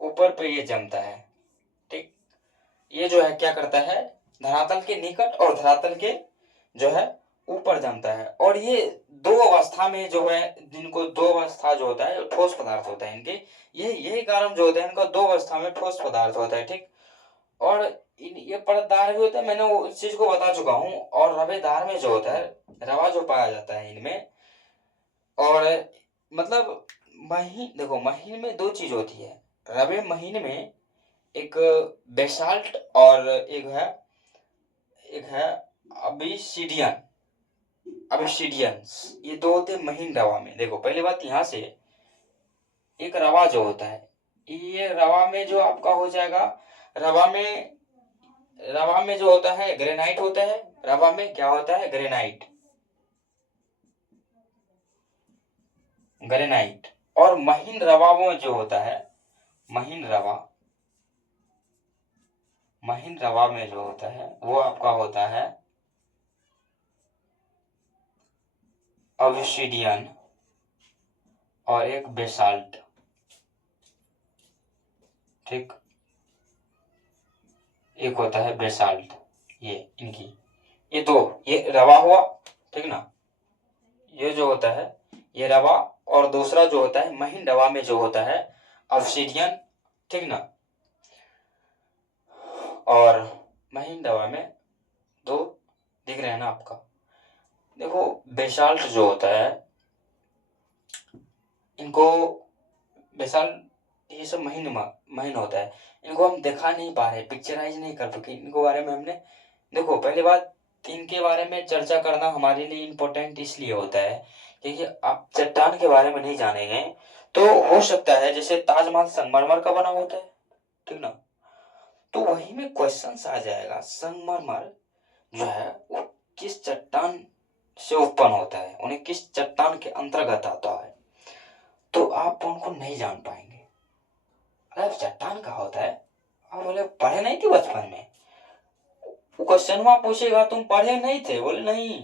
ऊपर पे ये जमता है, ठीक। ये जो है क्या करता है, धरातल के निकट और धरातल के जो है ऊपर जमता है, और ये दो अवस्था में जो है, जिनको दो अवस्था जो होता है ठोस पदार्थ होता है इनके, यही कारण जो होता है इनका, दो अवस्था में ठोस पदार्थ होता है, ठीक। और ये परतदार भी होता है, मैंने वो इस चीज को बता चुका हूँ, और रवेदार में जो होता है, रवा जो पाया जाता है इनमें, और मतलब महीन, देखो महीन में दो चीज होती है, रवे महीन में एक बेसाल्ट और एक है अबिसिडियन, अबिसिडियंस, ये दो होते हैं महीन रवा में। देखो पहली बात यहाँ से, एक रवा जो होता है, ये रवा में जो आपका हो जाएगा, रवा में रवा में जो होता है ग्रेनाइट होता है, रवा में क्या होता है, ग्रेनाइट, ग्रेनाइट। और महीन रवा में जो होता है, महीन रवा, महीन रवा में जो होता है वो आपका होता है ऑब्सिडियन और एक बेसाल्ट, ठीक। एक होता है बेसाल्ट, ये इनकी, ये दो, ये रवा हुआ, ठीक ना, ये जो होता है ये रवा, और दूसरा जो होता है महीन रवा में जो होता है ऑब्सिडियन, ठीक ना। और महीन रवा में दो दिख रहे हैं ना आपका। देखो बेसाल्ट जो होता है, इनको बेसाल्ट, ये सब महीन महीन होता है, इनको हम दिखा नहीं पा रहे, पिक्चराइज नहीं कर सके इनको बारे में हमने। देखो पहली बात, इनके बारे में चर्चा करना हमारे लिए इम्पोर्टेंट इसलिए होता है क्योंकि आप चट्टान के बारे में नहीं जानेंगे तो हो सकता है, जैसे ताजमहल संगमरमर का बना होता है, ठीक ना, तो वही में क्वेश्चन आ जाएगा, संगमरमर जो है वो किस चट्टान से उत्पन्न होता है, उन्हें किस चट्टान के अंतर्गत आता है, तो आप उनको नहीं जान पाएंगे। अरे चट्टान का होता है, आप बोले पढ़े नहीं थे बचपन में, वो क्वेश्चन वहां पूछेगा तुम पढ़े नहीं थे, बोले नहीं,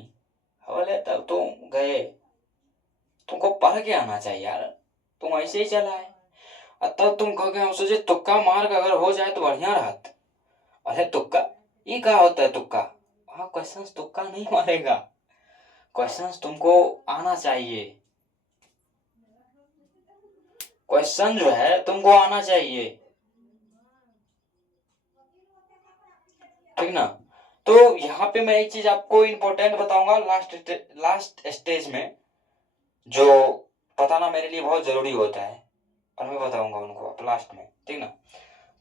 बोले तब तुम गए, तुमको पढ़ के आना चाहिए यार, तुम ऐसे ही चला है। तब तुम कहोगे हम सोचे तुक्का मार के अगर हो जाए तो बढ़िया रहता। अरे तुक्का, ये क्या होता है तुक्का, हाँ क्वेश्चन तुक्का नहीं मारेगा, क्वेश्चन तुमको आना चाहिए, क्वेश्चन जो है तुमको आना चाहिए, ठीक ना। तो यहाँ पे मैं एक चीज आपको इम्पोर्टेंट बताऊंगा, लास्ट स्टेज में जो बताना मेरे लिए बहुत जरूरी होता है, और मैं बताऊंगा उनको आप लास्ट में, ठीक ना।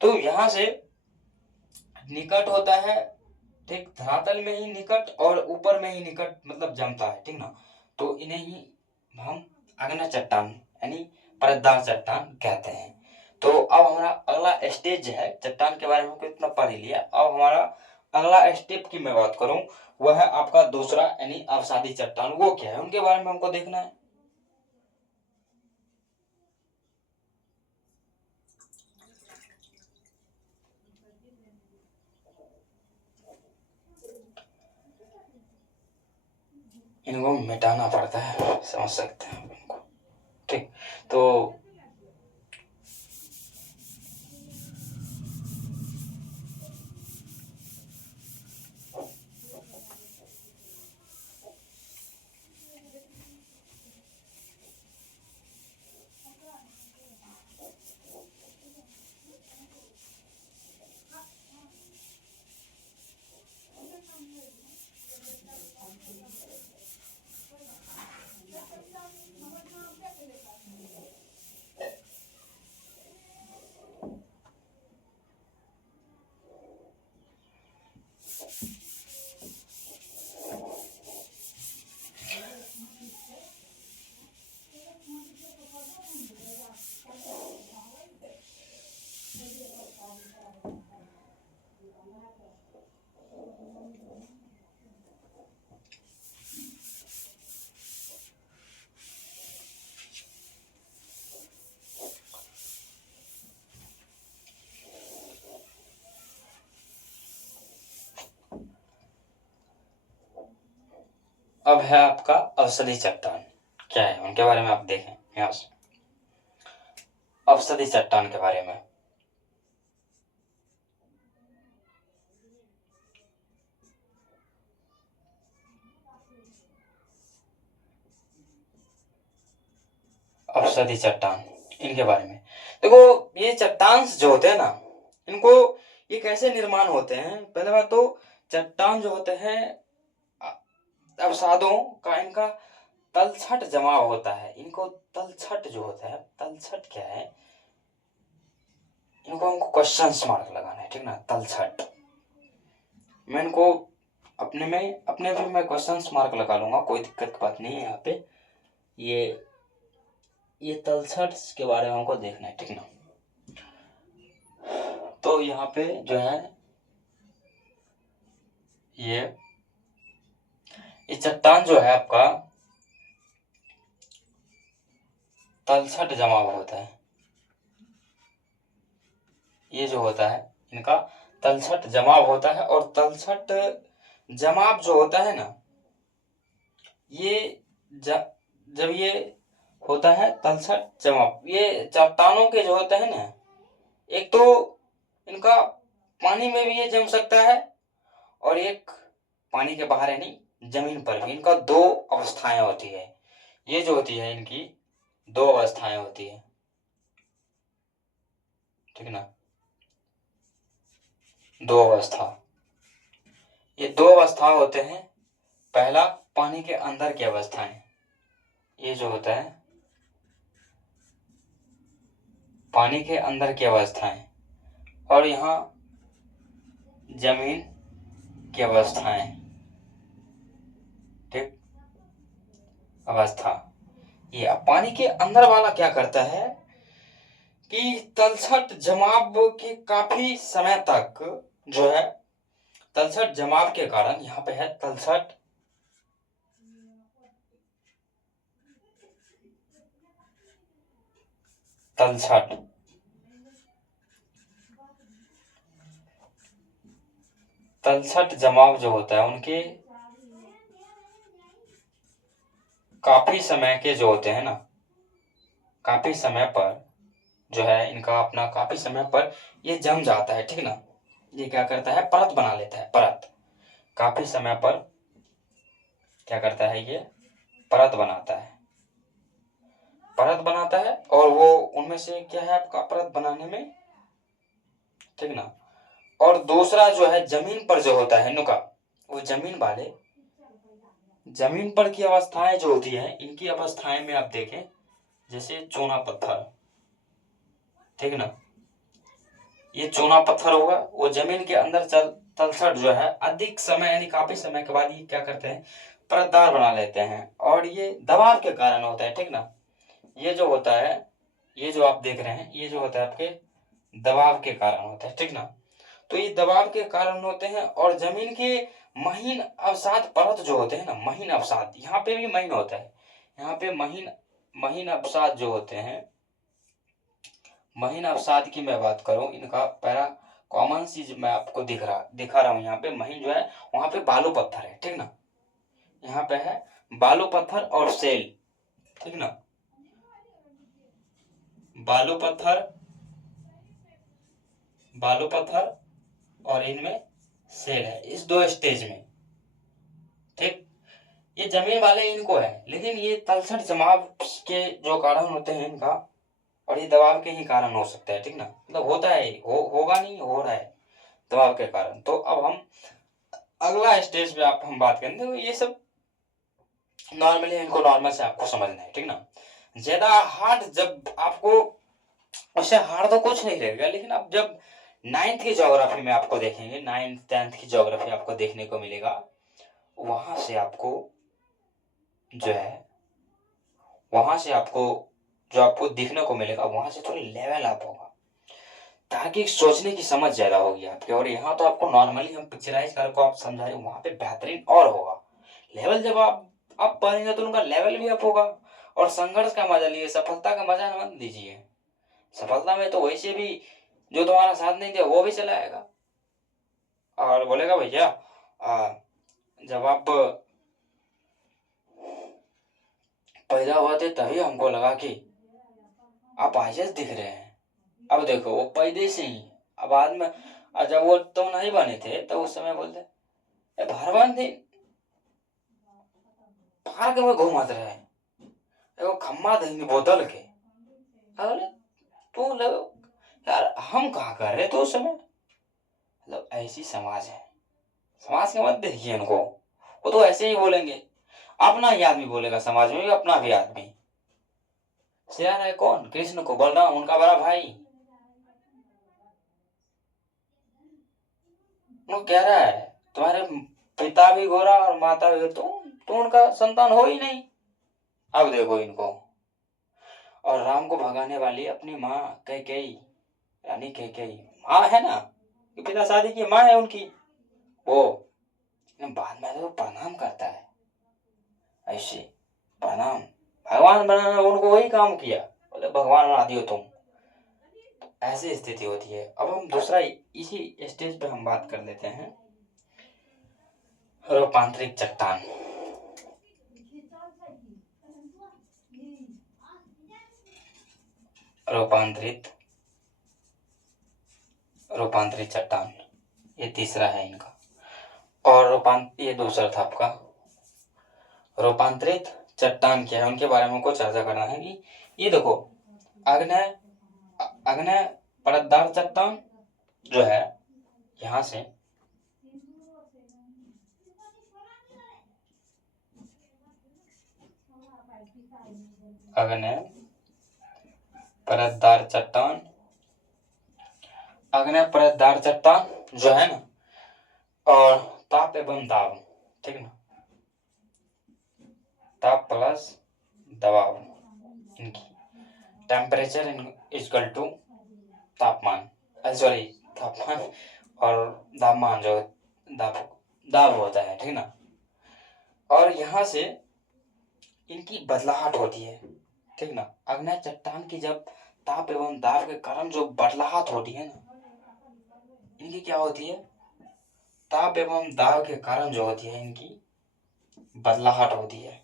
तो यहाँ से निकट होता है, ठीक, धरातल में ही निकट और ऊपर में ही निकट, मतलब जमता है, ठीक ना। तो इन्हें ही हम अग्नि चट्टान यानी परतदार चट्टान कहते हैं। तो अब हमारा अगला स्टेज है, चट्टान के बारे में हमको इतना पढ़ ही लिया, अब हमारा अगला स्टेप की मैं बात करूं, वह है आपका दूसरा यानी अवसादी चट्टान, वो क्या है उनके बारे में हमको देखना है। इनको मिटाना पड़ता है, समझ सकते हैं इनको, ठीक। तो अब है आपका औषधि चट्टान। क्या है उनके बारे में आप देखें यहाँ से। औषधि चट्टान के बारे में, औषधि चट्टान, इनके बारे में देखो। ये चट्टान जो होते हैं ना, इनको ये कैसे निर्माण होते हैं। पहले बात तो चट्टान जो होते हैं अवसादों का इनका तलछट जमाव होता है। इनको तलछट जो होता है, तलछट क्या है, इनको हमको क्वेश्चन मार्क लगाना है, ठीक ना। तलछट मैं इनको अपने भी मैं क्वेश्चन मार्क लगा लूंगा, कोई दिक्कत की बात नहीं है। यहाँ पे ये तलछट के बारे में हमको देखना है, ठीक ना। तो यहाँ पे जो है ये चट्टान जो है आपका तलछट जमाव होता है। ये जो होता है इनका तलछट जमाव होता है। और तलछट जमाव जो होता है ना, ये जब ये होता है तलछट जमाव, ये चट्टानों के जो होते हैं ना, एक तो इनका पानी में भी ये जम सकता है और एक पानी के बाहर यानी जमीन पर भी। इनका दो अवस्थाएं होती है। ये जो होती है इनकी दो अवस्थाएं होती है, ठीक ना। दो अवस्था, ये दो अवस्था होते हैं। पहला पानी के अंदर की अवस्थाएं, ये जो होता है पानी के अंदर की अवस्थाएं, और यहाँ जमीन की अवस्थाएं, ठीक। अवस्था ये पानी के अंदर वाला क्या करता है कि तलछट जमाव के काफी समय तक जो है, तलछट जमाव के कारण यहाँ पे है तलछट तलछट तलछट जमाव जो होता है उनके काफी समय के जो होते हैं ना, काफी समय पर जो है इनका अपना काफी समय पर ये जम जाता है, ठीक ना। ये क्या करता है, परत बना लेता है। परत काफी समय पर क्या करता है, ये परत बनाता है। परत बनाता है और वो उनमें से क्या है आपका परत बनाने में, ठीक ना। और दूसरा जो है जमीन पर जो होता है नुका, वो जमीन पर की अवस्थाएं जो होती है, इनकी अवस्थाएं में आप देखें जैसे चूना पत्थर, ठीक ना। ये चूना पत्थर होगा, वो जमीन के अंदर तलछट जो है अधिक समय यानी काफी समय के बाद ये क्या करते हैं, परतदार बना लेते हैं। और ये दबाव के कारण होता है, ठीक ना। ये जो होता है, ये जो आप देख रहे हैं, ये जो होता है आपके दबाव के कारण होता है, ठीक ना। तो ये दबाव के कारण होते हैं। और जमीन के महीन अवसाद परत जो होते हैं ना, महीन अवसाद, यहाँ पे भी महीन होता है। यहाँ पे महीन महीन अवसाद जो होते हैं, महीन अवसाद की मैं बात करूं, इनका पहला कॉमन चीज मैं आपको दिखा रहा हूं। यहाँ पे महीन जो है वहां पे बालू पत्थर है, ठीक ना। यहाँ पे है बालू पत्थर और सेल, ठीक ना। बालू पत्थर और इनमें सेल है, इस दो स्टेज में, ठीक। ये जमीन वाले इनको है, लेकिन ये तलछट जमाव के जो कारण होते हैं इनका, और ये दबाव के ही कारण हो सकता है, ठीक ना। मतलब होता है, होगा नहीं, हो रहा है दबाव के कारण। तो अब हम अगला स्टेज पे हम बात करेंगे। तो ये सब नॉर्मली इनको नॉर्मल से आपको समझना है, ठीक ना। ज्यादा हार्ड जब आपको, उससे हार्ड तो कुछ नहीं रहेगा, लेकिन अब जब नाइन्थ की ज्योग्राफी में आपको देखेंगे, 9th 10th की ज्योग्राफी आपको देखने को मिलेगा, वहां से आपको जो है, वहां से आपको जो आपको देखने को मिलेगा, वहां से थोड़ी लेवल अप होगा, तार्किक सोचने की समझ ज्यादा होगी आपके। और यहाँ तो आपको नॉर्मली हम पिक्चराइज करके आप समझा रहे, वहां पे बेहतरीन और होगा लेवल। जब आप अप पढ़ेंगे तो उनका लेवल भी अप होगा। और संघर्ष का मजा लिए, सफलता का मजा मत दीजिए। सफलता में तो वैसे भी जो तुम्हारा साथ नहीं दिया वो भी चला आएगा और बोलेगा भैया जब आप पैदा हुआ थे तभी हमको लगा कि आप आइजस दिख रहे हैं। अब देखो वो पैदे से ही, अब बाद में जब वो तो नहीं बने थे तो उस समय बोलते भरवान थे पार्क में घूमत रहे एगो खम्मा देंगे बोतल के। अरे तू लोग यार हम कहाँ कर रहे थे उस समय। मतलब ऐसी समाज है, समाज के मत देखिए इनको, वो तो ऐसे ही बोलेंगे। अपना ही आदमी बोलेगा समाज में, अपना भी आदमी। शेर है कौन? कृष्ण को, बलराम उनका बड़ा भाई। वो कह रहा है तुम्हारे पिता भी गोरा और माता भी, तुम उनका संतान हो ही नहीं। अब देखो इनको। और राम को भगाने वाली अपनी माँ कैकेयी, रानी कैकेयी माँ है ना, कि पिता शादी की माँ है उनकी, वो बाद में तो प्रणाम करता है ऐसे, प्रणाम। भगवान बनाना उनको वही काम किया, बोले भगवान बना दियो तुम। ऐसी स्थिति होती है। अब हम दूसरा इसी स्टेज पे हम बात कर लेते हैं, रूपांतरित चट्टान। रूपांतरित रूपांतरित चट्टान, ये तीसरा है इनका। और ये दूसरा था आपका। रूपांतरित चट्टान क्या है, उनके बारे में हमको चर्चा करना है कि ये देखो, आग्नेय आग्नेय परतदार चट्टान जो है, यहाँ से आग्नेय परतदार चट्टान, आग्नेय परतदार चट्टान जो है ना, और ताप एवं दाब, ठीक ना, ताप प्लस दबाव, इनकी टेम्परेचर इक्वल टू तापमान, सॉरी तापमान और दाबमान जो दाब दाब होता है, ठीक ना। और यहाँ से इनकी बदलाहट होती है, ठीक ना। आग्नेय चट्टान की जब ताप एवं दाब के कारण जो बदलाहट होती है ना, इनकी क्या होती है, ताप एवं दाब के कारण जो होती है इनकी बदलाहट होती है,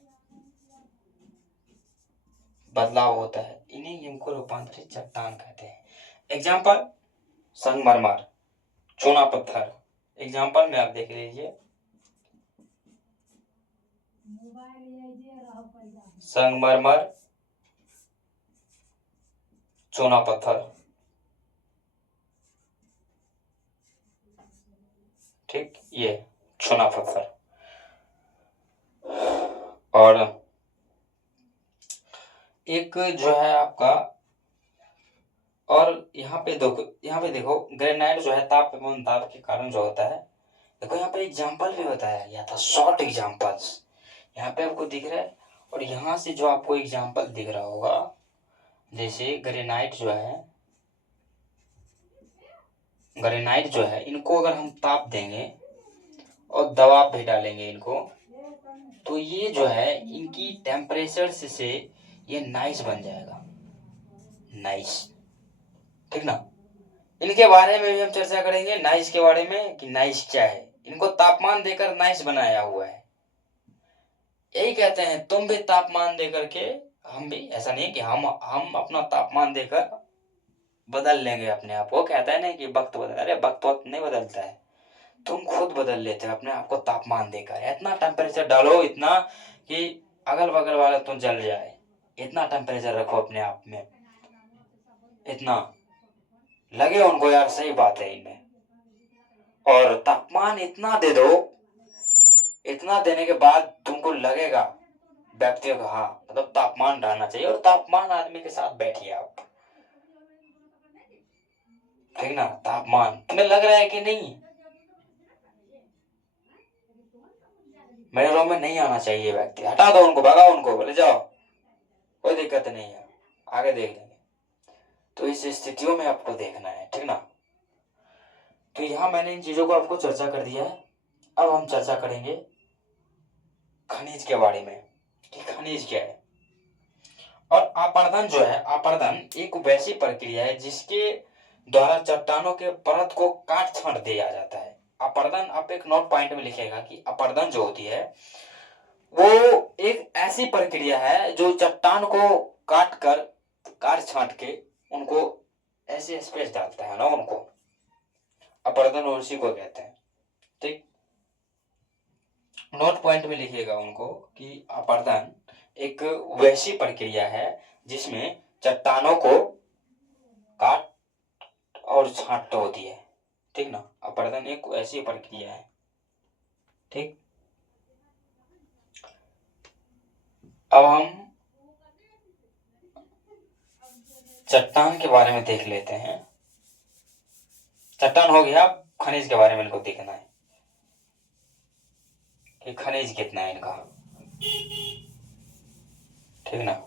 बदलाव होता है, इन्हीं इनको रूपांतरित चट्टान कहते हैं। एग्जाम्पल संगमरमर, चूना पत्थर। एग्जाम्पल में आप देख लीजिए, संगमरमर, चूना पत्थर, ठीक, ये चूना पत्थर। और एक जो है आपका, और यहाँ पे देखो ग्रेनाइट जो है ताप एवं दाब के कारण जो होता है, देखो यहाँ पे एग्जाम्पल भी बताया गया था, शॉर्ट एग्जाम्पल्स यहाँ पे आपको दिख रहा है। और यहाँ से जो आपको एग्जाम्पल दिख रहा होगा, जैसे ग्रेनाइट जो है, ग्रेनाइट जो है, इनको अगर हम ताप देंगे और दबाव भी डालेंगे इनको, तो ये जो है इनकी टेम्परेचर से ये नाइस बन जाएगा, नाइस, ठीक ना। इनके बारे में भी हम चर्चा करेंगे, नाइस के बारे में, कि नाइस क्या है। इनको तापमान देकर नाइस बनाया हुआ है, यही कहते हैं तुम भी तापमान देकर के, हम भी, ऐसा नहीं है कि हम अपना तापमान देकर बदल लेंगे अपने आप को। कहता है ना कि वक्त बदल, अरे वक्त नहीं बदलता है, तुम खुद बदल लेते हो अपने आप को तापमान देकर। इतना टेम्परेचर डालो, इतना कि अगल बगल वाला तुम जल जाए, इतना टेम्परेचर रखो अपने आप में, इतना लगे उनको यार सही बात है इनमें। और तापमान इतना दे दो, इतना देने के बाद तुमको लगेगा व्यक्तियों को, हाँ मतलब तापमान डालना चाहिए, और तापमान आदमी के साथ बैठिए आप, ठीक ना। तापमान तुम्हें लग रहा है कि नहीं, मेरे रूम में नहीं आना चाहिए व्यक्ति, हटा दो उनको, भगाओ उनको, बोले जाओ, कोई दिक्कत नहीं है, आगे देख लेंगे। तो इस स्थितियों में आपको देखना है, ठीक ना। तो यहाँ मैंने इन चीजों को आपको चर्चा कर दिया है। अब हम चर्चा करेंगे खनिज के बारे में कि खनिज क्या है। और अपर्दन जो है, अपर्दन एक वैसी प्रक्रिया है जिसके द्वारा चट्टानों के परत को काट छांट दिया जाता है। अपर्दन, आप एक नोट पॉइंट में लिखेगा कि अपर्दन जो होती है वो एक ऐसी प्रक्रिया है जो चट्टान को काट छांट के उनको ऐसे स्पेस डालता है ना, उनको अपरदन उसी को कहते हैं। ठीक, नोट पॉइंट में लिखिएगा उनको कि अपरदन एक वैसी प्रक्रिया है जिसमें चट्टानों को काट और छांट होती है। ठीक ना, अपरदन एक ऐसी प्रक्रिया है। ठीक, अब हम चट्टान के बारे में देख लेते हैं। चट्टान हो गया, खनिज के बारे में इनको देखना है कि खनिज कितना है इनका। ठीक ना,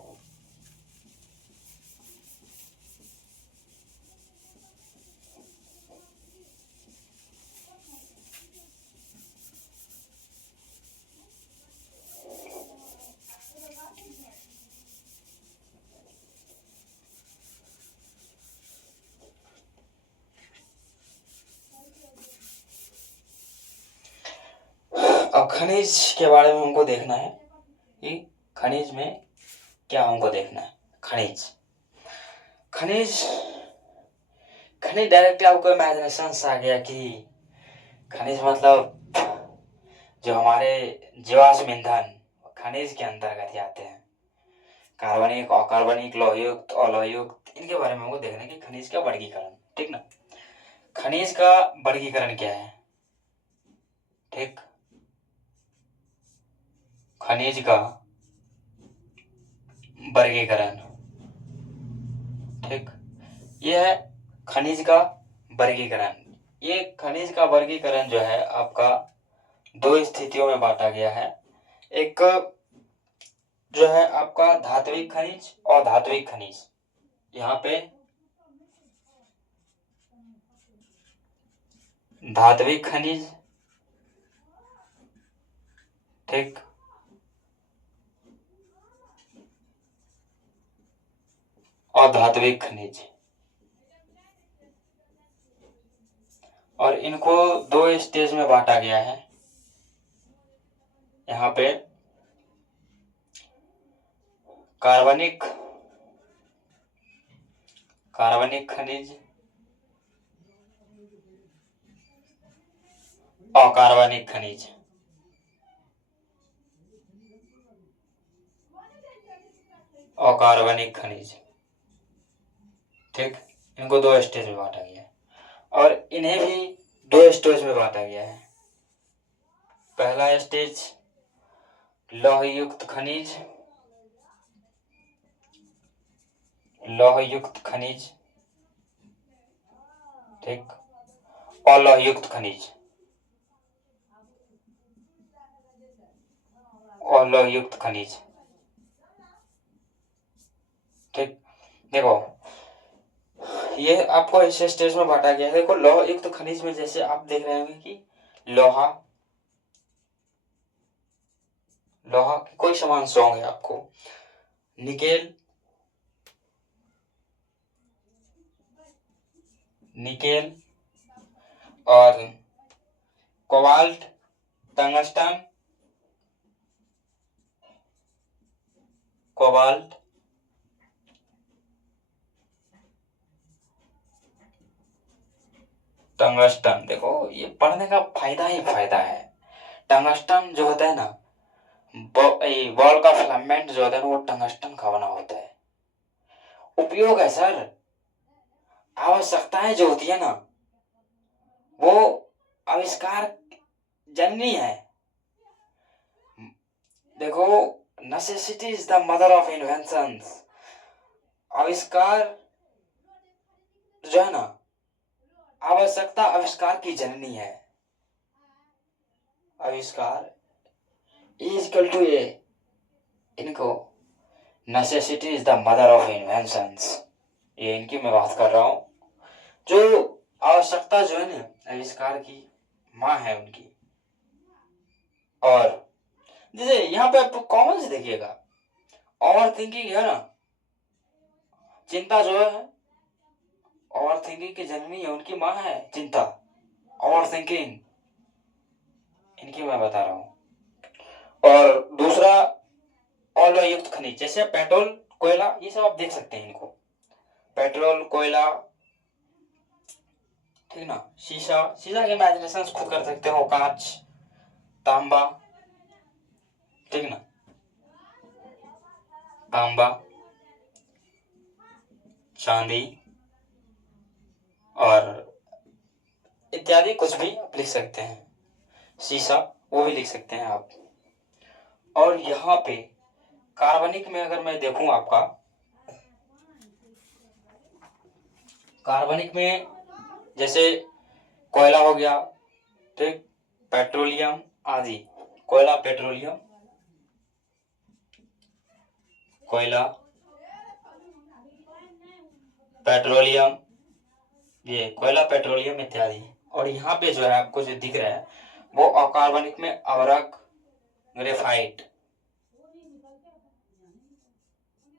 अब खनिज के बारे में हमको देखना है कि खनिज में क्या हमको देखना है। खनिज खनिज खनिज डायरेक्टली आपको इमेजिनेशन से आ गया कि खनिज मतलब जो हमारे जीवाश्म ईंधन खनिज के अंतर्गत ही आते हैं। कार्बनिक, अकार्बनिक, लौहयुक्त, अलोहयुक्त, इनके बारे में हमको देखना है कि खनिज का वर्गीकरण। ठीक ना, खनिज का वर्गीकरण क्या है। ठीक, खनिज का वर्गीकरण। ठीक, यह है खनिज का वर्गीकरण। ये खनिज का वर्गीकरण जो है आपका दो स्थितियों में बांटा गया है। एक जो है आपका धात्विक खनिज और अधात्विक खनिज। यहाँ पे धात्विक खनिज, ठीक, और धात्विक खनिज, और इनको दो स्टेज में बांटा गया है। यहाँ पे कार्बनिक खनिज, अकार्बनिक खनिज। अकार्बनिक खनिज, ठीक, इनको दो स्टेज में बांटा गया है और इन्हें भी दो स्टेज में बांटा गया है। पहला स्टेज लौहयुक्त खनिज, लौहयुक्त खनिज, ठीक, अलोहयुक्त खनिज, अलोहयुक्त खनिज। ठीक, देखो ये आपको इस स्टेज में बांटा गया है। देखो लौहयुक्त खनिज में जैसे आप देख रहे होंगे कि लोहा, लोहा के कोई समान होंगे आपको, निकेल, निकेल और कोबाल्ट, टंगस्टन, कोबाल्ट, टंगस्टन। देखो ये पढ़ने का फायदा ही फायदा है। टंगस्टन जो होता है ना, बॉल का फिलामेंट जो होता है ना, वो टंगस्टन का बना होता है। उपयोग है सर, आवश्यकताएं जो होती है ना, वो आविष्कार जननी है। देखो, necessity is the mother of inventions. आविष्कार जो है ना, आवश्यकता आविष्कार की जननी है। आविष्कार इज इक्वल टू ए, इनको necessity is the mother of inventions, ये इनकी मैं बात कर रहा हूं। जो आवश्यकता जो है ना, आविष्कार की माँ है उनकी। और जैसे यहाँ पे आप कॉमन से देखिएगा, ओवर थिंकिंग है ना, चिंता जो है, ओवर थिंकिंग की जननी है, उनकी माँ है चिंता, ओवर थिंकिंग, इनकी मैं बता रहा हूँ। और दूसरा ऑल युक्त खनिज, जैसे पेट्रोल, कोयला, ये सब आप देख सकते हैं इनको। पेट्रोल, कोयला, ठीक ना। शीशा, शीशा के इमेजिनेशन खुद कर सकते हो। कांच, तांबा, ठीक ना, तांबा, चांदी और इत्यादि कुछ भी आप लिख सकते हैं। शीशा वो भी लिख सकते हैं आप। और यहाँ पे कार्बनिक में अगर मैं देखूं आपका, कार्बनिक में जैसे कोयला हो गया, ठीक, पेट्रोलियम आदि। कोयला, पेट्रोलियम, कोयला, पेट्रोलियम, ये कोयला, पेट्रोलियम इत्यादि। और यहाँ पे जो है आपको जो दिख रहा है वो अकार्बनिक में अवरक, ग्रेफाइट,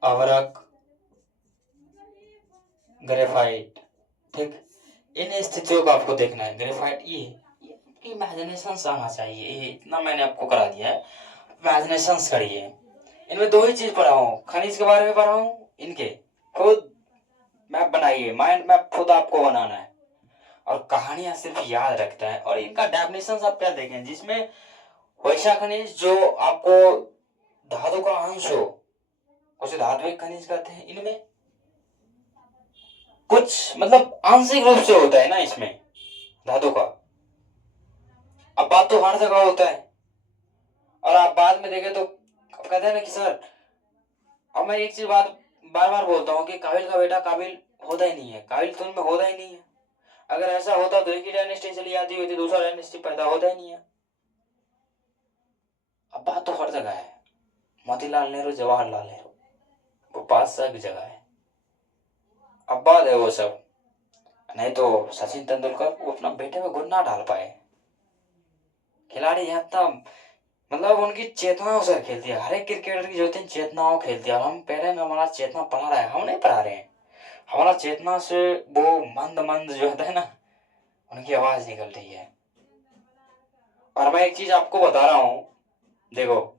अवरक, ग्रेफाइट, ठीक। इन स्थितियों को आपको देखना है। ग्रेफाइट, ये इमेजिनेशन से आना चाहिए, ये इतना मैंने आपको करा दिया है, इमेजिनेशन करिए। इनमें दो ही चीज पढ़ा हूँ, खनिज के बारे में पढ़ा हूँ, इनके खुद मैप बनाइए, माइंड मैप खुद आपको बनाना है। और कहानियां सिर्फ याद रखता है। और इनका डेफिनेशन आप क्या देखें, जिसमें वैसा खनिज जो आपको धातु का अंश हो उसे धात्विक खनिज कहते हैं। इनमें कुछ मतलब आंशिक रूप से होता है ना इसमें धातु का। अब बात तो हर जगह होता है। और आप बाद में देखें तो कहते हैं ना कि सर, अब मैं एक चीज बात बार बार बोलता हूँ कि काबिल का बेटा काबिल होता ही नहीं है, काबिल तो उनमें होता ही नहीं है। अगर ऐसा होता तो एक ही डायनेस्टी चली आती होती, दूसरा डायनेस्टी पैदा होता ही नहीं है। अब बात तो हर जगह है। मोतीलाल नेहरू, जवाहरलाल नेहरू, वो बादशाह की जगह है। अब बात है वो सब, नहीं तो सचिन तेंदुलकर वो अपना बेटे में गुण ना डाल पाए। खिलाड़ी यहाँ तक मतलब उनकी चेतनाओं से खेलती है। हर एक क्रिकेटर की जो होती है चेतनाओं खेलती है। और हम पहले में हमारा चेतना पढ़ा रहा है, हम नहीं पढ़ा रहे हैं। हमारा चेतना से वो मंद मंद जो होता है ना, उनकी आवाज निकल रही है। और मैं एक चीज आपको बता रहा हूं, देखो,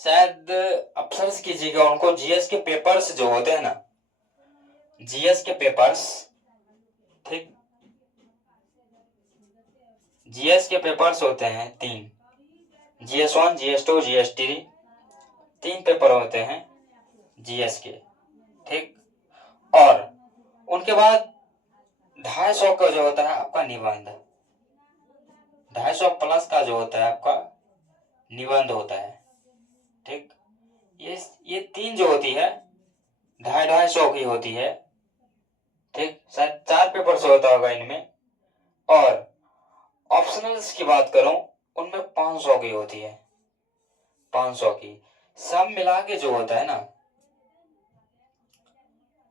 शायद आप सर्च कीजिएगा उनको, जीएस के पेपर्स जो होते हैं ना, जीएस के पेपर्स, ठीक, जीएस के पेपर्स होते हैं 3, GS1, GS2, GS3, 3 पेपर होते हैं जीएस के, ठीक। और उनके बाद 250 का जो होता है आपका निबंध, 250 प्लस का जो होता है आपका निबंध होता है, ठीक। ये 3 जो होती है 250 की होती है, ठीक। शायद 4 पेपर से होता होगा इनमें। और ऑप्शनल्स की बात करूं, उनमें 500 की होती है, 500 की। सब मिला के जो होता है ना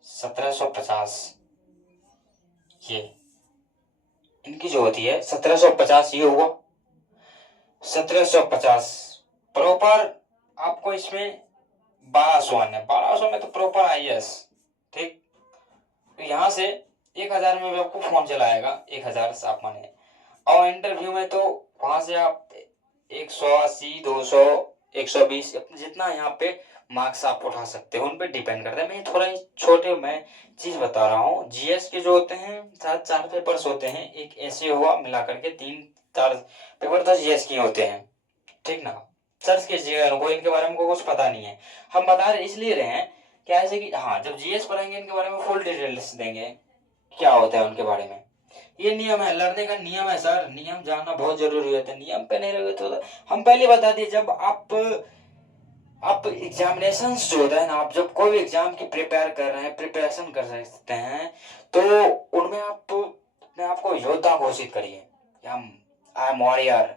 1750, ये इनकी जो होती है 1750, ये हुआ 1750 प्रॉपर। आपको इसमें 1200 आने, 1200 में तो प्रॉपर IAS, ठीक। तो यहाँ से 1000 में भी आपको फोन चलाएगा, 1000 से आप माने। और इंटरव्यू में तो वहां से आप 180, 200, 120 जितना यहाँ पे मार्क्स आप उठा सकते हो, उन पे डिपेंड करता है। मैं थोड़ा छोटे मैं चीज बता रहा हूँ। जीएस के जो होते हैं 4 पेपर्स होते हैं, एक ऐसे हुआ मिला करके 3-4 पेपर तो जीएस के होते हैं, ठीक ना। सर्च कीजिएगा उनको, इनके बारे में कुछ पता नहीं है। हम बता रहे इसलिए रहे हैं कि ऐसे कि हाँ, जब जीएस पढ़ेंगे इनके बारे में फुल डिटेल्स देंगे, क्या होता है उनके बारे में। ये नियम है, लड़ने का नियम है सर, नियम जानना बहुत जरूरी होता है। नियम पे नहीं रहोगे तो हम पहले बता दिए, जब आप एग्जामिनेशन जो होता है ना, आप जब कोई भी एग्जाम की प्रिपेयर कर रहे हैं, प्रिपरेशन कर सकते हैं, तो उनमें आप अपने आप को योद्धा घोषित करिए, हम आई एम वॉरियर।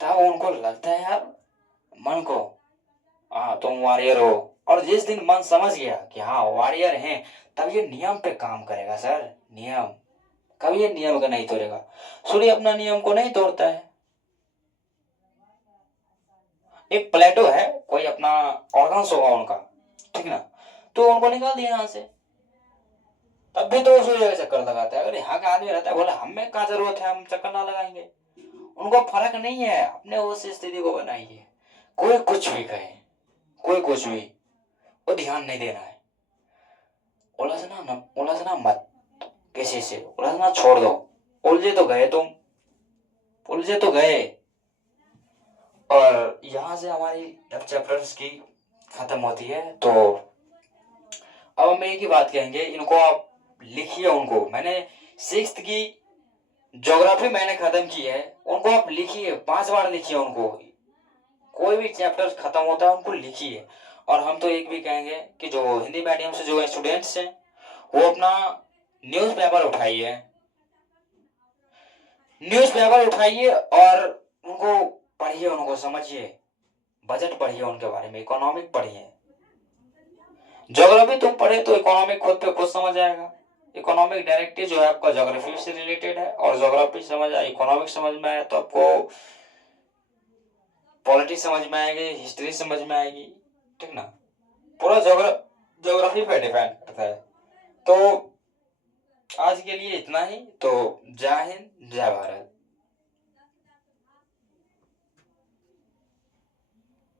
तब उनको लगता है यार मन को, हाँ तुम वॉरियर हो। और जिस दिन मन समझ गया कि हाँ वॉरियर हैं, तब ये नियम पे काम करेगा सर। नियम कभी ये नियम का नहीं तोड़ेगा। सूर्य अपना नियम को नहीं तोड़ता है। एक प्लेटो है, कोई अपना ऑर्गन्स होगा उनका, ठीक ना, तो उनको निकाल दिया यहाँ से, तब भी तो सूर्य का चक्कर लगाता है। अगर यहाँ का आदमी रहता है बोले हमें क्या जरूरत है, हम चक्कर ना लगाएंगे, उनको फर्क नहीं है, अपने उस स्थिति को बनाइए। कोई कुछ भी कहे, कोई कुछ भी, वो ध्यान नहीं देना है। उलझना मत, किसी से उलझना छोड़ दो। उलझे तो गए तुम, उलझे तो गए। और यहाँ से हमारी अब चैप्टर्स की खत्म होती है। तो अब हम एक ही बात कहेंगे, इनको आप लिखिए। उनको मैंने सिक्स्थ की ज्योग्राफी मैंने खत्म की है, उनको आप लिखिए, 5 बार लिखिए उनको। कोई भी चैप्टर खत्म होता है उनको लिखिए। और हम तो एक भी कहेंगे कि जो हिंदी मीडियम से जो स्टूडेंट्स हैं वो अपना न्यूज़पेपर उठाइए, न्यूज़पेपर उठाइए और उनको पढ़िए, उनको समझिए, बजट पढ़िए, उनके बारे में इकोनॉमिक पढ़िए। ज्योग्राफी तुम पढ़े तो इकोनॉमिक खुद पे खुद समझ आएगा। इकोनॉमिक डायरेक्टली जो है आपका ज्योग्राफी से रिलेटेड है, और ज्योग्राफी समझ आए, इकोनॉमिक समझ में आए तो आपको पॉलिटिक्स समझ में आएगी, हिस्ट्री समझ में आएगी, ठीक ना। पूरा ज्योग्राफी पे डिपेंड करता है। तो आज के लिए इतना ही। तो जय हिंद, जय भारत।